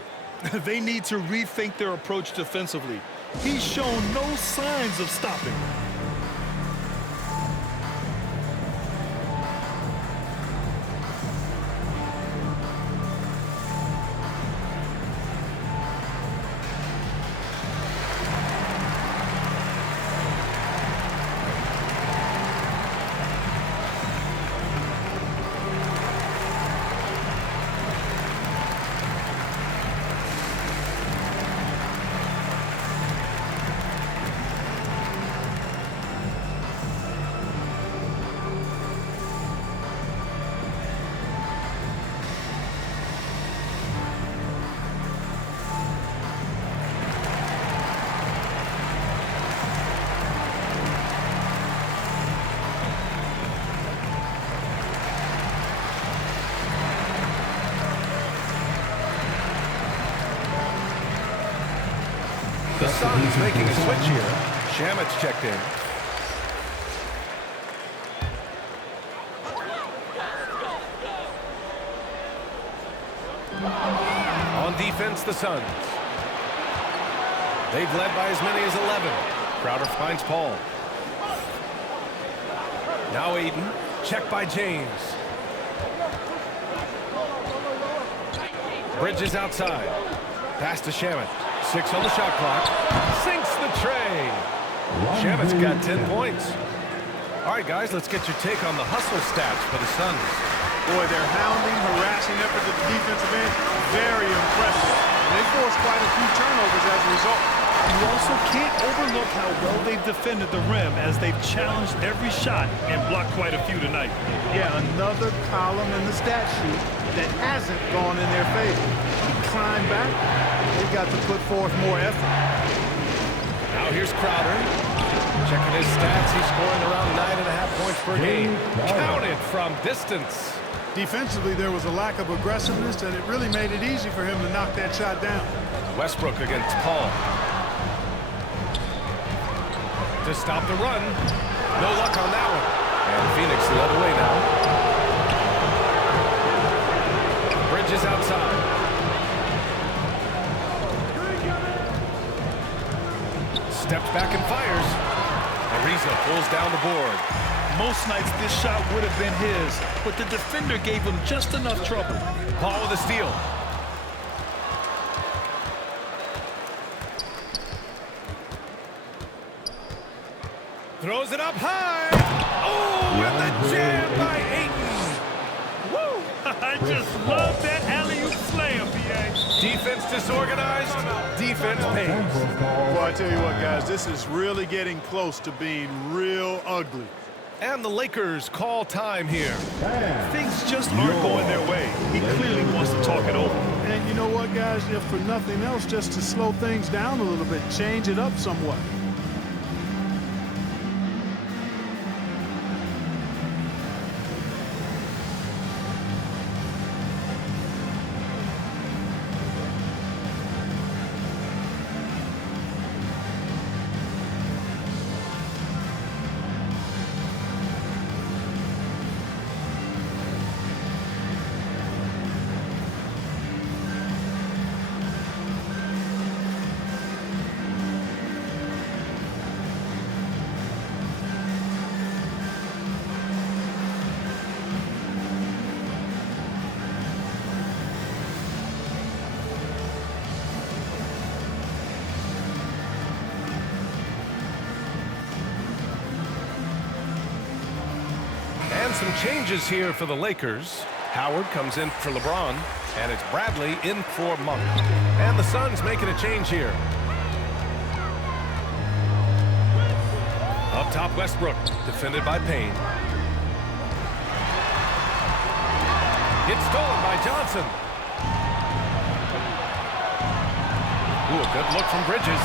They need to rethink their approach defensively. He's shown no signs of stopping. The Suns making a switch here. Shamit's checked in. On defense, the Suns. They've led by as many as 11. Crowder finds Paul. Now Ayton. Checked by James. Bridges outside. Pass to Shamit. 6 on the shot clock. Sinks the tray. Shamit's got 10 points. All right, guys, let's get your take on the hustle stats for the Suns. Boy, their hounding, harassing effort at the defensive end, very impressive. And they forced quite a few turnovers as a result. You also can't overlook how well they've defended the rim as they've challenged every shot and blocked quite a few tonight. Yeah, another column in the stat sheet that hasn't gone in their favor. Climb back, they've got to put forth more effort. Now here's Crowder. Checking his stats, he's scoring around 9.5 points per game. Counted from distance. Defensively, there was a lack of aggressiveness, and it really made it easy for him to knock that shot down. Westbrook against Paul. To stop the run. No luck on that one. And Phoenix led away now. Bridges outside. Steps back and fires. Ariza pulls down the board. Most nights this shot would have been his, but the defender gave him just enough trouble. Paul with a steal. Throws it up high. Oh, and the jam by Ayton. Woo! I just love that alley-oop slam, B.A. Defense disorganized. Defense pays. Well, I tell you what, guys, this is really getting close to being real ugly. And the Lakers call time here. Things just aren't going their way. He clearly wants to talk it over. And you know what, guys? If for nothing else, just to slow things down a little bit, change it up somewhat. And some changes here for the Lakers. Howard comes in for LeBron, and it's Bradley in for Monk. And the Suns making a change here. Up top, Westbrook, defended by Payne. It's stolen by Johnson. Ooh, a good look from Bridges.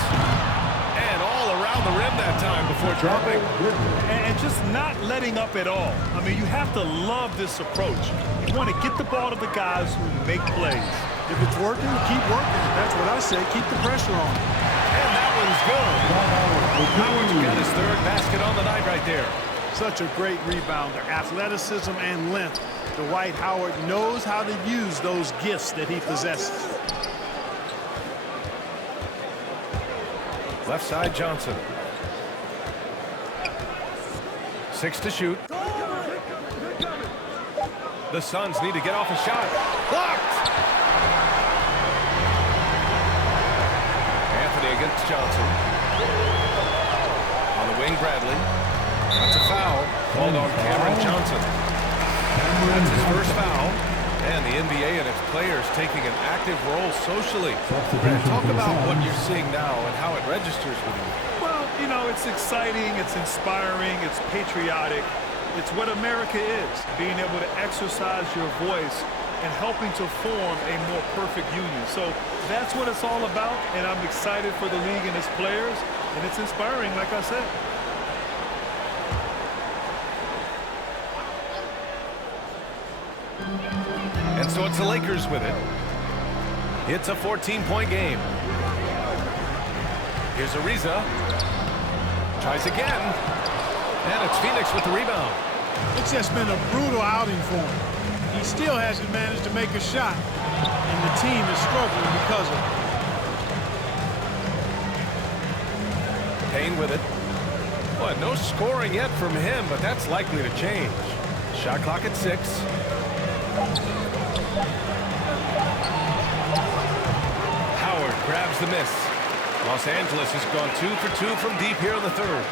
And all around the rim that time before dropping. And just not letting up at all. I mean, you have to love this approach. You want to get the ball to the guys who make plays. If it's working, keep working. That's what I say. Keep the pressure on. And that one's good. Howard's got his third basket on the night right there. Such a great rebounder. Athleticism and length. Dwight Howard knows how to use those gifts that he possesses. Left side, Johnson. 6 to shoot. The Suns need to get off a shot. Blocked! Anthony against Johnson. On the wing, Bradley. That's a foul. Called on Cameron Johnson. That's his first foul. And the NBA and its players taking an active role socially. Talk about what you're seeing now and how it registers with you. Well, you know, it's exciting, it's inspiring, it's patriotic. It's what America is, being able to exercise your voice and helping to form a more perfect union. So that's what it's all about, and I'm excited for the league and its players, and it's inspiring, like I said. And so it's the Lakers with it. It's a 14-point game. Here's Ariza. Tries again. And it's Phoenix with the rebound. It's just been a brutal outing for him. He still hasn't managed to make a shot, and the team is struggling because of it. Payne with it. Boy, no scoring yet from him, but that's likely to change. Shot clock at 6. Howard grabs the miss. Los Angeles has gone 2 for 2 from deep here in the third.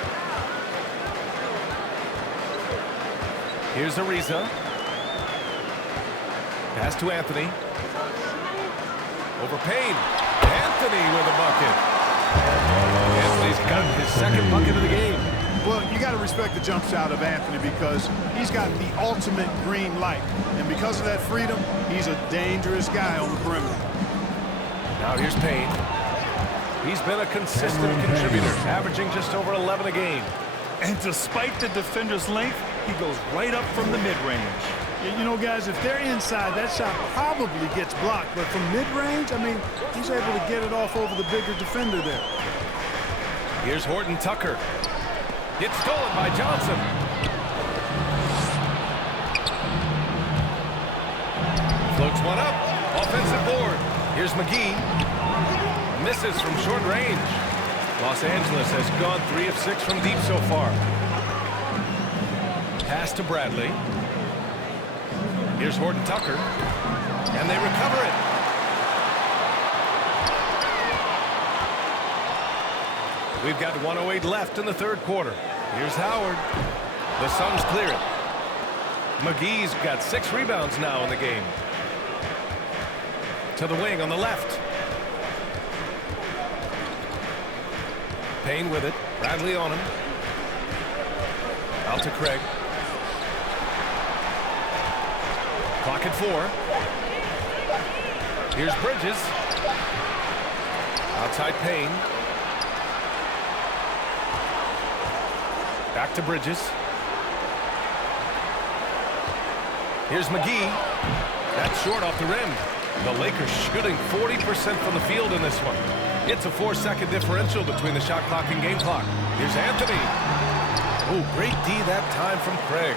Here's Ariza. Pass to Anthony. Over Payne. Anthony with a bucket. Anthony's got his second bucket of the game. Well, you got to respect the jump shot of Anthony because he's got the ultimate green light. And because of that freedom, he's a dangerous guy on the perimeter. Now here's Payne. He's been a consistent contributor, averaging just over 11 a game. And despite the defender's length, he goes right up from the mid-range. You know, guys, if they're inside, that shot probably gets blocked. But from mid-range, I mean, he's able to get it off over the bigger defender there. Here's Horton Tucker. It's stolen by Johnson. Floats one up. Offensive board. Here's McGee. Misses from short range. Los Angeles has gone 3 of 6 from deep so far. Pass to Bradley. Here's Horton Tucker. And they recover it. We've got 1:08 left in the third quarter. Here's Howard. The Suns clear it. McGee's got 6 rebounds now in the game. To the wing on the left. Payne with it. Bradley on him. Out to Craig. Clock at 4. Here's Bridges. Outside Payne. Back to Bridges. Here's McGee. That's short off the rim. The Lakers shooting 40% from the field in this one. It's a 4-second differential between the shot clock and game clock. Here's Anthony. Oh, great D that time from Craig.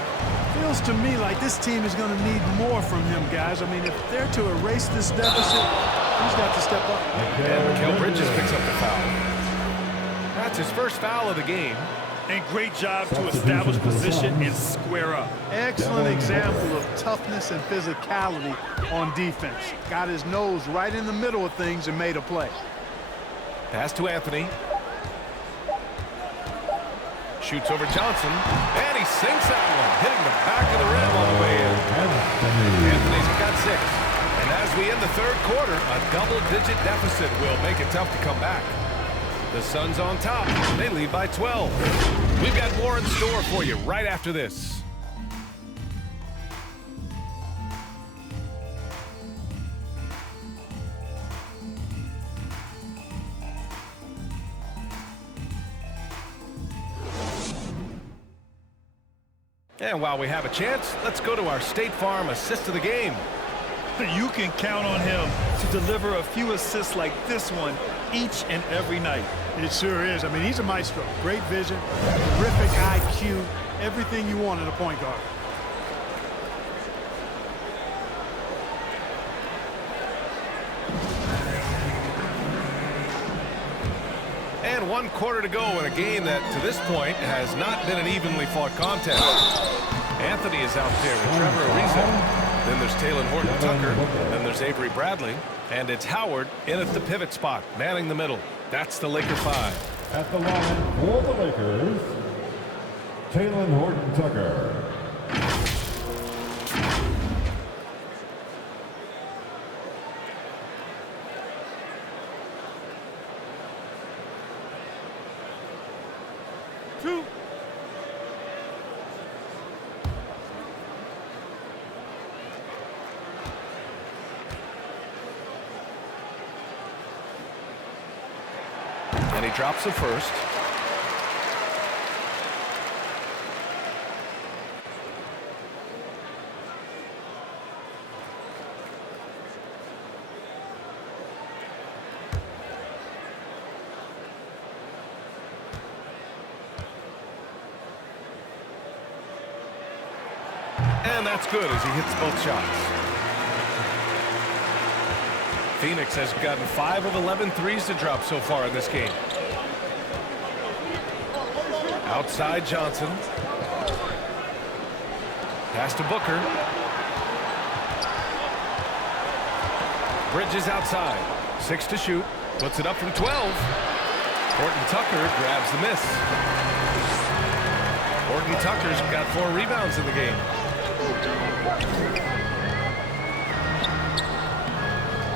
Feels to me like this team is going to need more from him, guys. I mean, if they're to erase this deficit, he's got to step up. And Mikal Bridges picks up the foul. That's his first foul of the game. And great job to establish position and square up. Excellent example of toughness and physicality on defense. Got his nose right in the middle of things and made a play. Pass to Anthony. Shoots over Johnson. And he sinks that one, hitting the back of the rim on the way in. Anthony's got 6. And as we end the third quarter, a double-digit deficit will make it tough to come back. The Suns on top. They lead by 12. We've got more in store for you right after this. And while we have a chance, let's go to our State Farm assist of the game. You can count on him to deliver a few assists like this one each and every night. It sure is. I mean, he's a maestro. Great vision, terrific IQ, everything you want in a point guard. And 1 quarter to go in a game that, to this point, has not been an evenly fought contest. Anthony is out there with Trevor Ariza. Then there's Talen Horton Tucker. Then there's Avery Bradley. And it's Howard in at the pivot spot, manning the middle. That's the Laker 5. At the line for the Lakers, Talen Horton Tucker. And he drops the first. And that's good as he hits both shots. Phoenix has gotten 5 of 11 threes to drop so far in this game. Outside Johnson. Pass to Booker. Bridges outside. 6 to shoot. Puts it up from 12. Horton Tucker grabs the miss. Horton Tucker's got 4 rebounds in the game.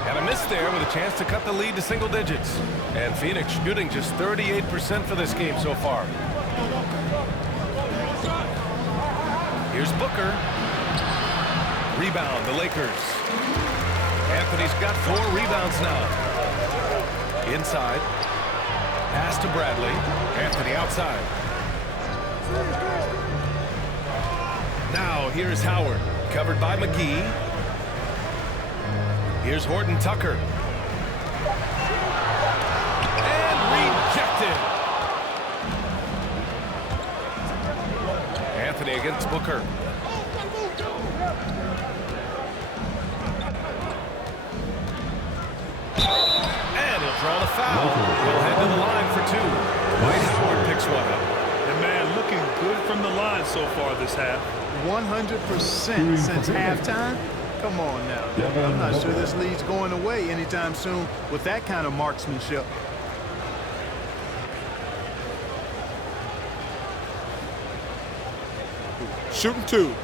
And a miss there with a chance to cut the lead to single digits. And Phoenix shooting just 38% for this game so far. Here's Booker. Rebound, the Lakers. Anthony's got 4 rebounds now. Inside. Pass to Bradley. Anthony outside. Now here's Howard. Covered by McGee. Here's Horton Tucker. And rejected. Anthony against Booker. And he'll draw the foul. He'll head to the line for two. Dwight Howard picks one up. And man, looking good from the line so far this half. 100% since halftime. Come on now. I'm not sure this lead's going away anytime soon with that kind of marksmanship. Shooting two.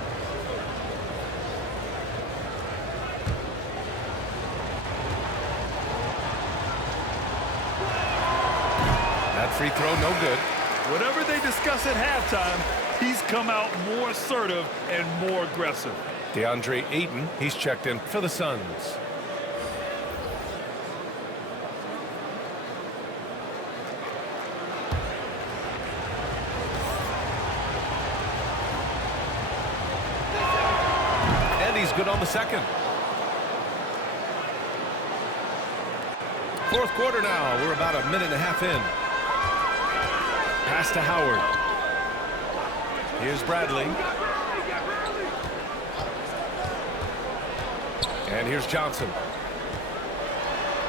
That free throw, no good. Whatever they discuss at halftime, he's come out more assertive and more aggressive. DeAndre Ayton, he's checked in for the Suns. And he's good on the second. Fourth quarter now. We're about a minute and a half in. Pass to Howard. Here's Bradley. And here's Johnson.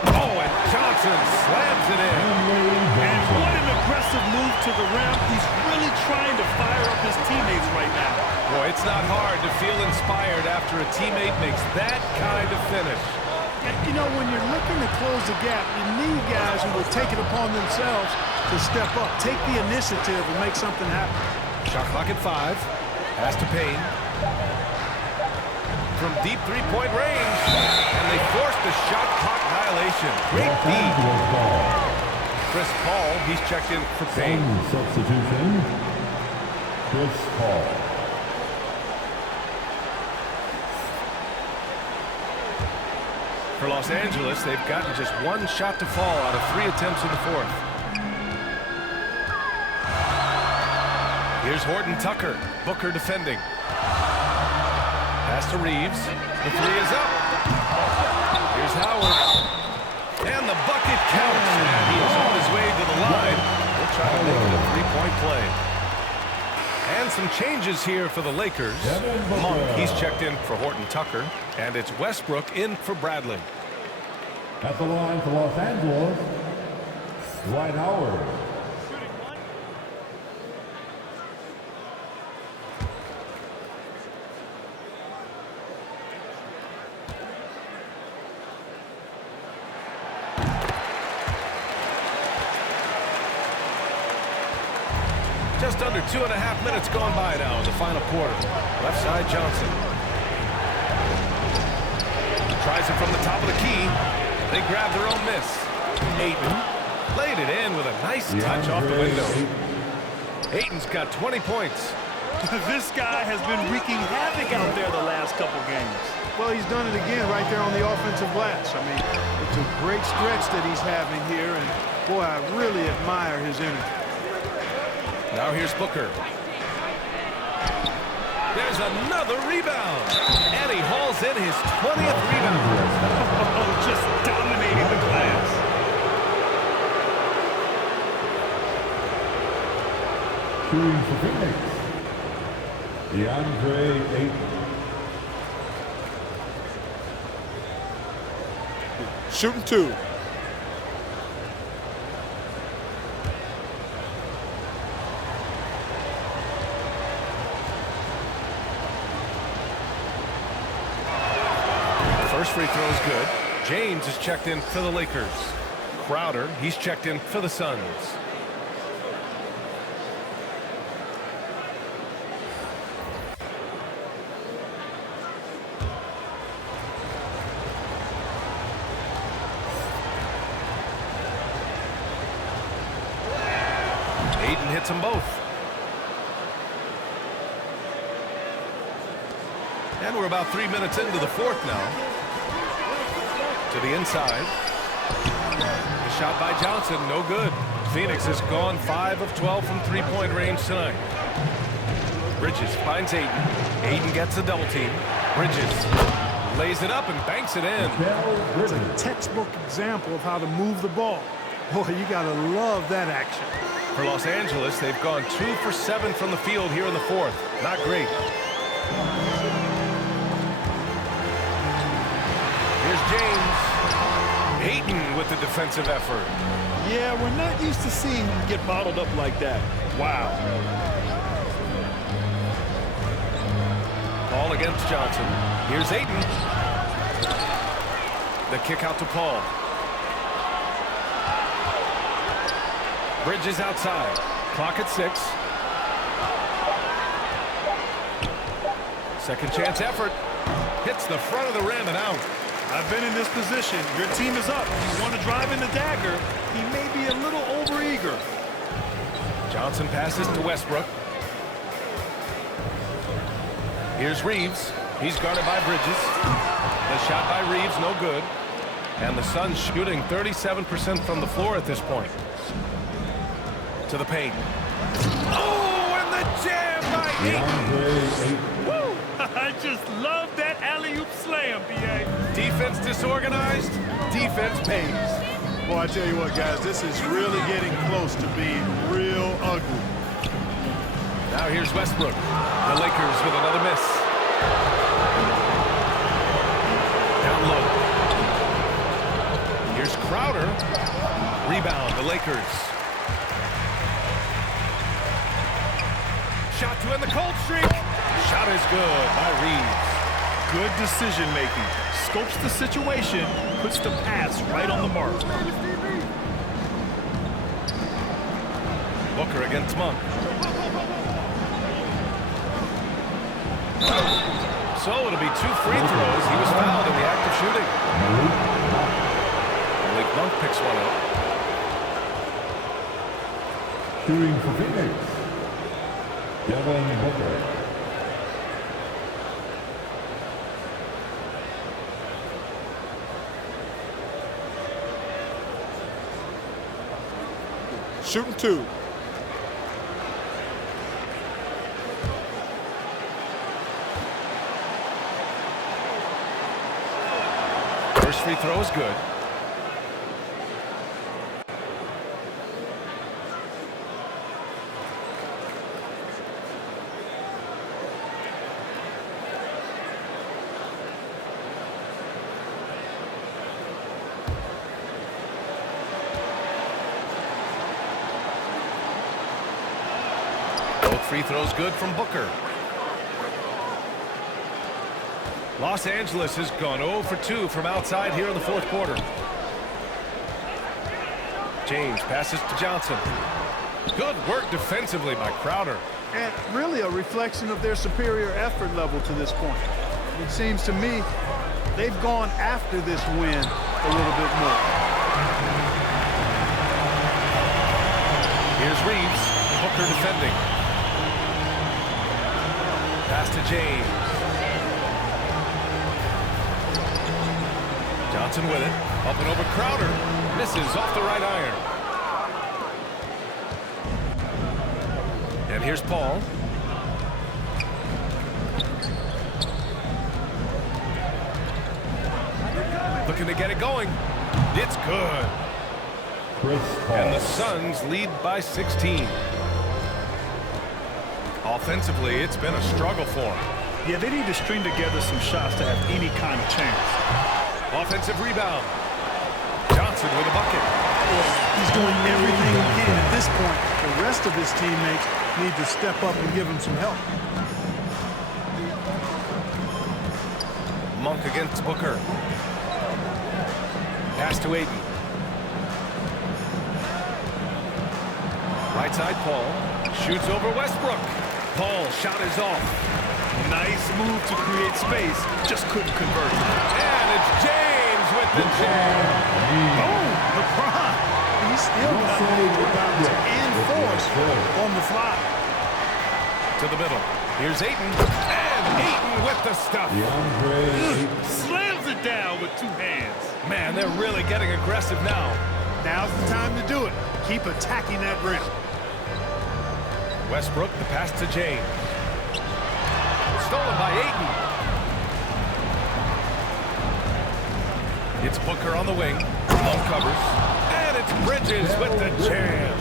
Oh, and Johnson slams it in. And what an aggressive move to the rim. He's really trying to fire up his teammates right now. Boy, it's not hard to feel inspired after a teammate makes that kind of finish. You know, when you're looking to close the gap, you need guys who will take it upon themselves to step up, take the initiative, and make something happen. Shot clock at 5. Pass to Payne. From deep three-point range. And they forced the shot clock violation. Great beat. Chris Paul, he's checked in for Payne. Substitution, Chris Paul. For Los Angeles, they've gotten just one shot to fall out of 3 attempts in the fourth. Here's Horton Tucker. Booker defending. Pass to Reeves. The three is up. Here's Howard. And the bucket counts. And he is on his way to the line. We'll try to make it a three-point play. And some changes here for the Lakers. Monk, he's checked in for Horton Tucker. And it's Westbrook in for Bradley. At the line for Los Angeles, Dwight Howard. Just under 2.5 minutes gone by now in the final quarter. Left side, Johnson. Tries it from the top of the key. They grab their own miss. Ayton laid it in with a nice touch off the window. Ayton's got 20 points. This guy has been wreaking havoc out there the last couple games. Well, he's done it again right there on the offensive glass. I mean, it's a great stretch that he's having here, and boy, I really admire his energy. Now here's Booker. There's another rebound. And he hauls in his 20th rebound. Just dominating the glass. Shooting for Phoenix, DeAndre Ayton. Shooting two. First free throw is good. James is checked in for the Lakers. Crowder, he's checked in for the Suns. Ayton hits them both. And we're about 3 minutes into the fourth now. To the inside. The shot by Johnson, no good. Phoenix has gone 5 of 12 from three-point range tonight. Bridges finds Ayton. Ayton gets a double team. Bridges lays it up and banks it in. It's a textbook example of how to move the ball. Boy, you got to love that action. For Los Angeles, they've gone 2 for 7 from the field here in the fourth. Not great. Here's James. Ayton with the defensive effort. Yeah, we're not used to seeing him get bottled up like that. Wow. Paul against Johnson. Here's Ayton. The kick out to Paul. Bridges outside. Clock at 6. Second chance effort. Hits the front of the rim and out. I've been in this position. Your team is up. You want to drive in the dagger. He may be a little overeager. Johnson passes to Westbrook. Here's Reeves. He's guarded by Bridges. The shot by Reeves, no good. And the Suns shooting 37% from the floor at this point. To the paint. Oh, and the jam by Ayton. Woo! I just love that alley-oop slam, B.A. Defense disorganized. Defense pays. Boy, I tell you what, guys, this is really getting close to being real ugly. Now here's Westbrook. The Lakers with another miss. Down low. Here's Crowder. Rebound, the Lakers. Shot to end the cold streak. Shot is good by Reeves. Good decision-making. Scopes the situation, puts the pass right on the mark. Booker against Monk. So it'll be 2 free throws. He was fouled in the act of shooting. Malik Monk picks one up. Shooting for Phoenix, Devin Booker. Shooting 2. First free throw is good. Both free throws good from Booker. Los Angeles has gone 0 for 2 from outside here in the fourth quarter. James passes to Johnson. Good work defensively by Crowder. And really a reflection of their superior effort level to this point. It seems to me they've gone after this win a little bit more. Here's Reeves. Booker defending. Pass to James. Johnson with it. Up and over Crowder. Misses off the right iron. And here's Paul. Looking to get it going. It's good. And the Suns lead by 16. Offensively, it's been a struggle for them. Yeah, they need to string together some shots to have any kind of chance. Offensive rebound. Johnson with a bucket. He's doing everything he can at this point. The rest of his teammates need to step up and give him some help. Monk against Booker. Pass to Ayton. Right side, Paul. Shoots over Westbrook. Paul, shot is off. Nice move to create space. Just couldn't convert. And it's James with the jam. Oh, LeBron. He's still got rebounds and force on the fly. To the middle. Here's Ayton. And Ayton with the stuff. Slams it down with 2 hands. Man, they're really getting aggressive now. Now's the time to do it. Keep attacking that rim. Westbrook, the pass to James. Stolen by Ayton. It's Booker on the wing. Love covers. And it's Bridges with the jam.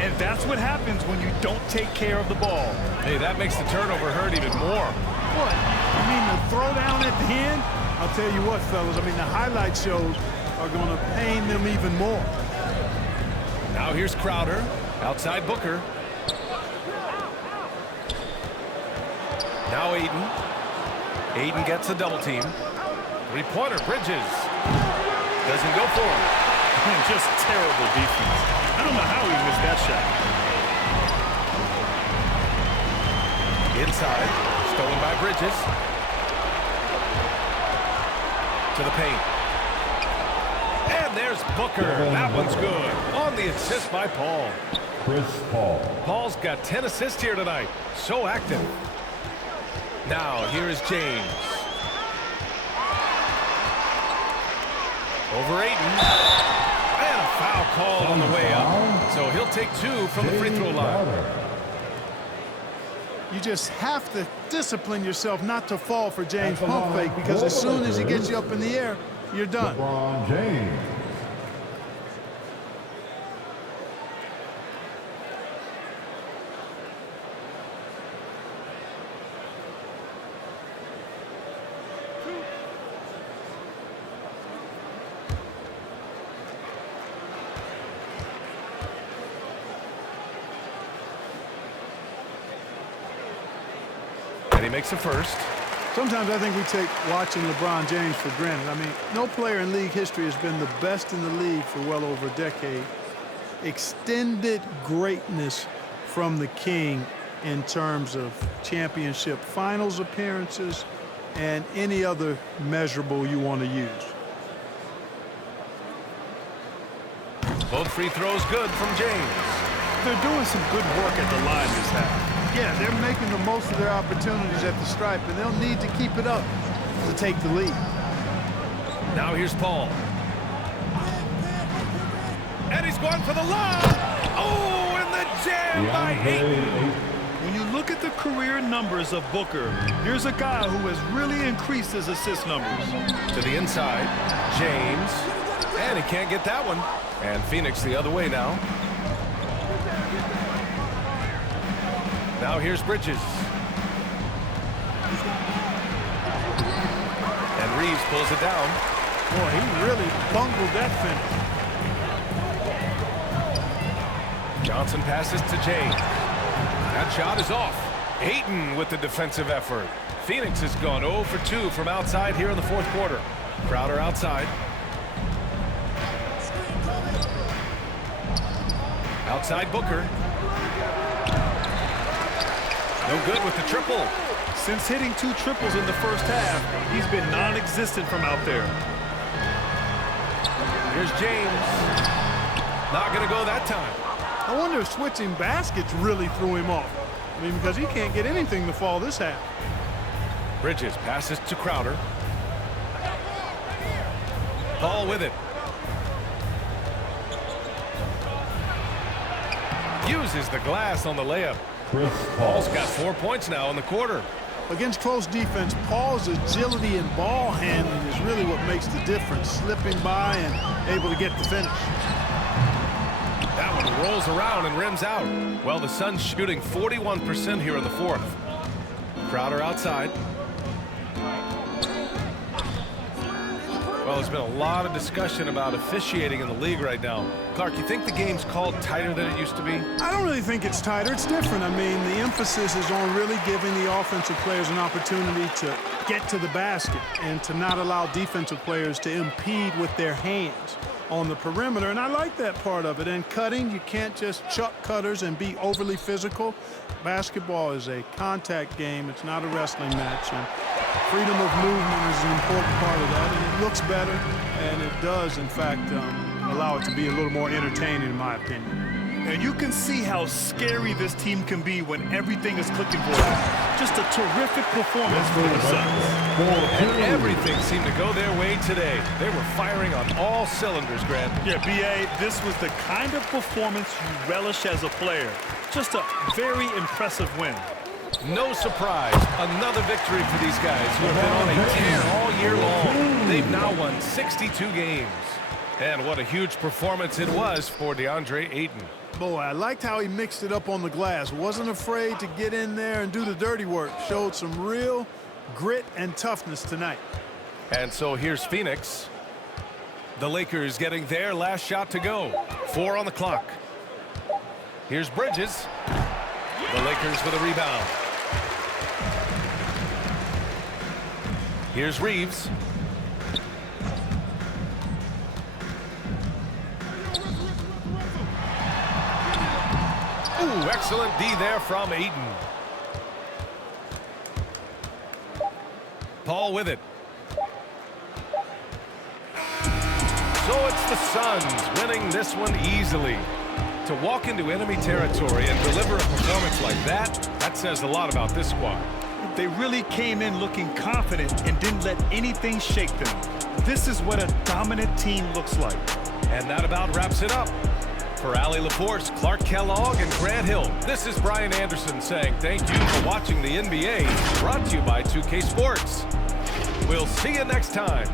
And that's what happens when you don't take care of the ball. Hey, that makes the turnover hurt even more. What? You mean the throwdown at the end? I'll tell you what, fellas. I mean, the highlight shows are going to pain them even more. Now here's Crowder. Outside Booker. Now Ayton. Ayton gets a double team. Three-pointer, Bridges. Doesn't go for him. Just terrible defense. I don't know how he missed that shot. Inside. Stolen by Bridges. To the paint. And there's Booker. That one's good. On the assist by Paul. Chris Paul. Paul's got 10 assists here tonight. So active. Now, here is James. Over Ayton. And a foul called on the way up. So he'll take 2 from the free throw line. You just have to discipline yourself not to fall for James' pump fake, because as soon as he gets you up in the air, you're done. LeBron James. He makes a first. Sometimes I think we take watching LeBron James for granted. I mean, no player in league history has been the best in the league for well over a decade. Extended greatness from the king in terms of championship finals appearances and any other measurable you want to use. Both free throws good from James. They're doing some good work at the line this half. Yeah, they're making the most of their opportunities at the stripe, and they'll need to keep it up to take the lead. Now here's Paul. And he's going for the lob. Oh, and the jam by Ayton. When you look at the career numbers of Booker, here's a guy who has really increased his assist numbers. To the inside, James. And he can't get that one. And Phoenix the other way now. Now here's Bridges. And Reeves pulls it down. Boy, he really bungled that finish. Johnson passes to James. That shot is off. Ayton with the defensive effort. Phoenix has gone 0 for 2 from outside here in the fourth quarter. Crowder outside. Outside Booker. No good with the triple. Since hitting 2 triples in the first half, he's been non-existent from out there. Here's James. Not going to go that time. I wonder if switching baskets really threw him off. I mean, because he can't get anything to fall this half. Bridges passes to Crowder. Paul with it. Uses the glass on the layup. Paul's got 4 points now in the quarter. Against close defense, Paul's agility and ball handling is really what makes the difference. Slipping by and able to get the finish. That one rolls around and rims out. Well, the Suns shooting 41% here in the fourth. Crowder outside. Well, there's been a lot of discussion about officiating in the league right now. Clark, you think the game's called tighter than it used to be? I don't really think it's tighter. It's different. I mean, the emphasis is on really giving the offensive players an opportunity to get to the basket and to not allow defensive players to impede with their hands on the perimeter. And I like that part of it. And cutting, you can't just chuck cutters and be overly physical. Basketball is a contact game. It's not a wrestling match. And freedom of movement is an important part of that, and it looks better, and it does, in fact, allow it to be a little more entertaining, in my opinion. And you can see how scary this team can be when everything is clicking for them. Just a terrific performance for the Suns. And everything seemed to go their way today. They were firing on all cylinders, Grant. Yeah, B.A., this was the kind of performance you relish as a player. Just a very impressive win. No surprise, another victory for these guys who have been on a tear all year long. They've now won 62 games. And what a huge performance it was for DeAndre Ayton. Boy, I liked how he mixed it up on the glass. Wasn't afraid to get in there and do the dirty work. Showed some real grit and toughness tonight. And so here's Phoenix. The Lakers getting their last shot to go. 4 on the clock. Here's Bridges. The Lakers with a rebound. Here's Reeves. Ooh, excellent D there from Ayton. Paul with it. So it's the Suns winning this one easily. To walk into enemy territory and deliver a performance like that says a lot about this squad. They really came in looking confident and didn't let anything shake them. This is what a dominant team looks like. And that about wraps it up. For Allie LaForce, Clark Kellogg, and Grant Hill, this is Brian Anderson saying thank you for watching the NBA, brought to you by 2K Sports. We'll see you next time.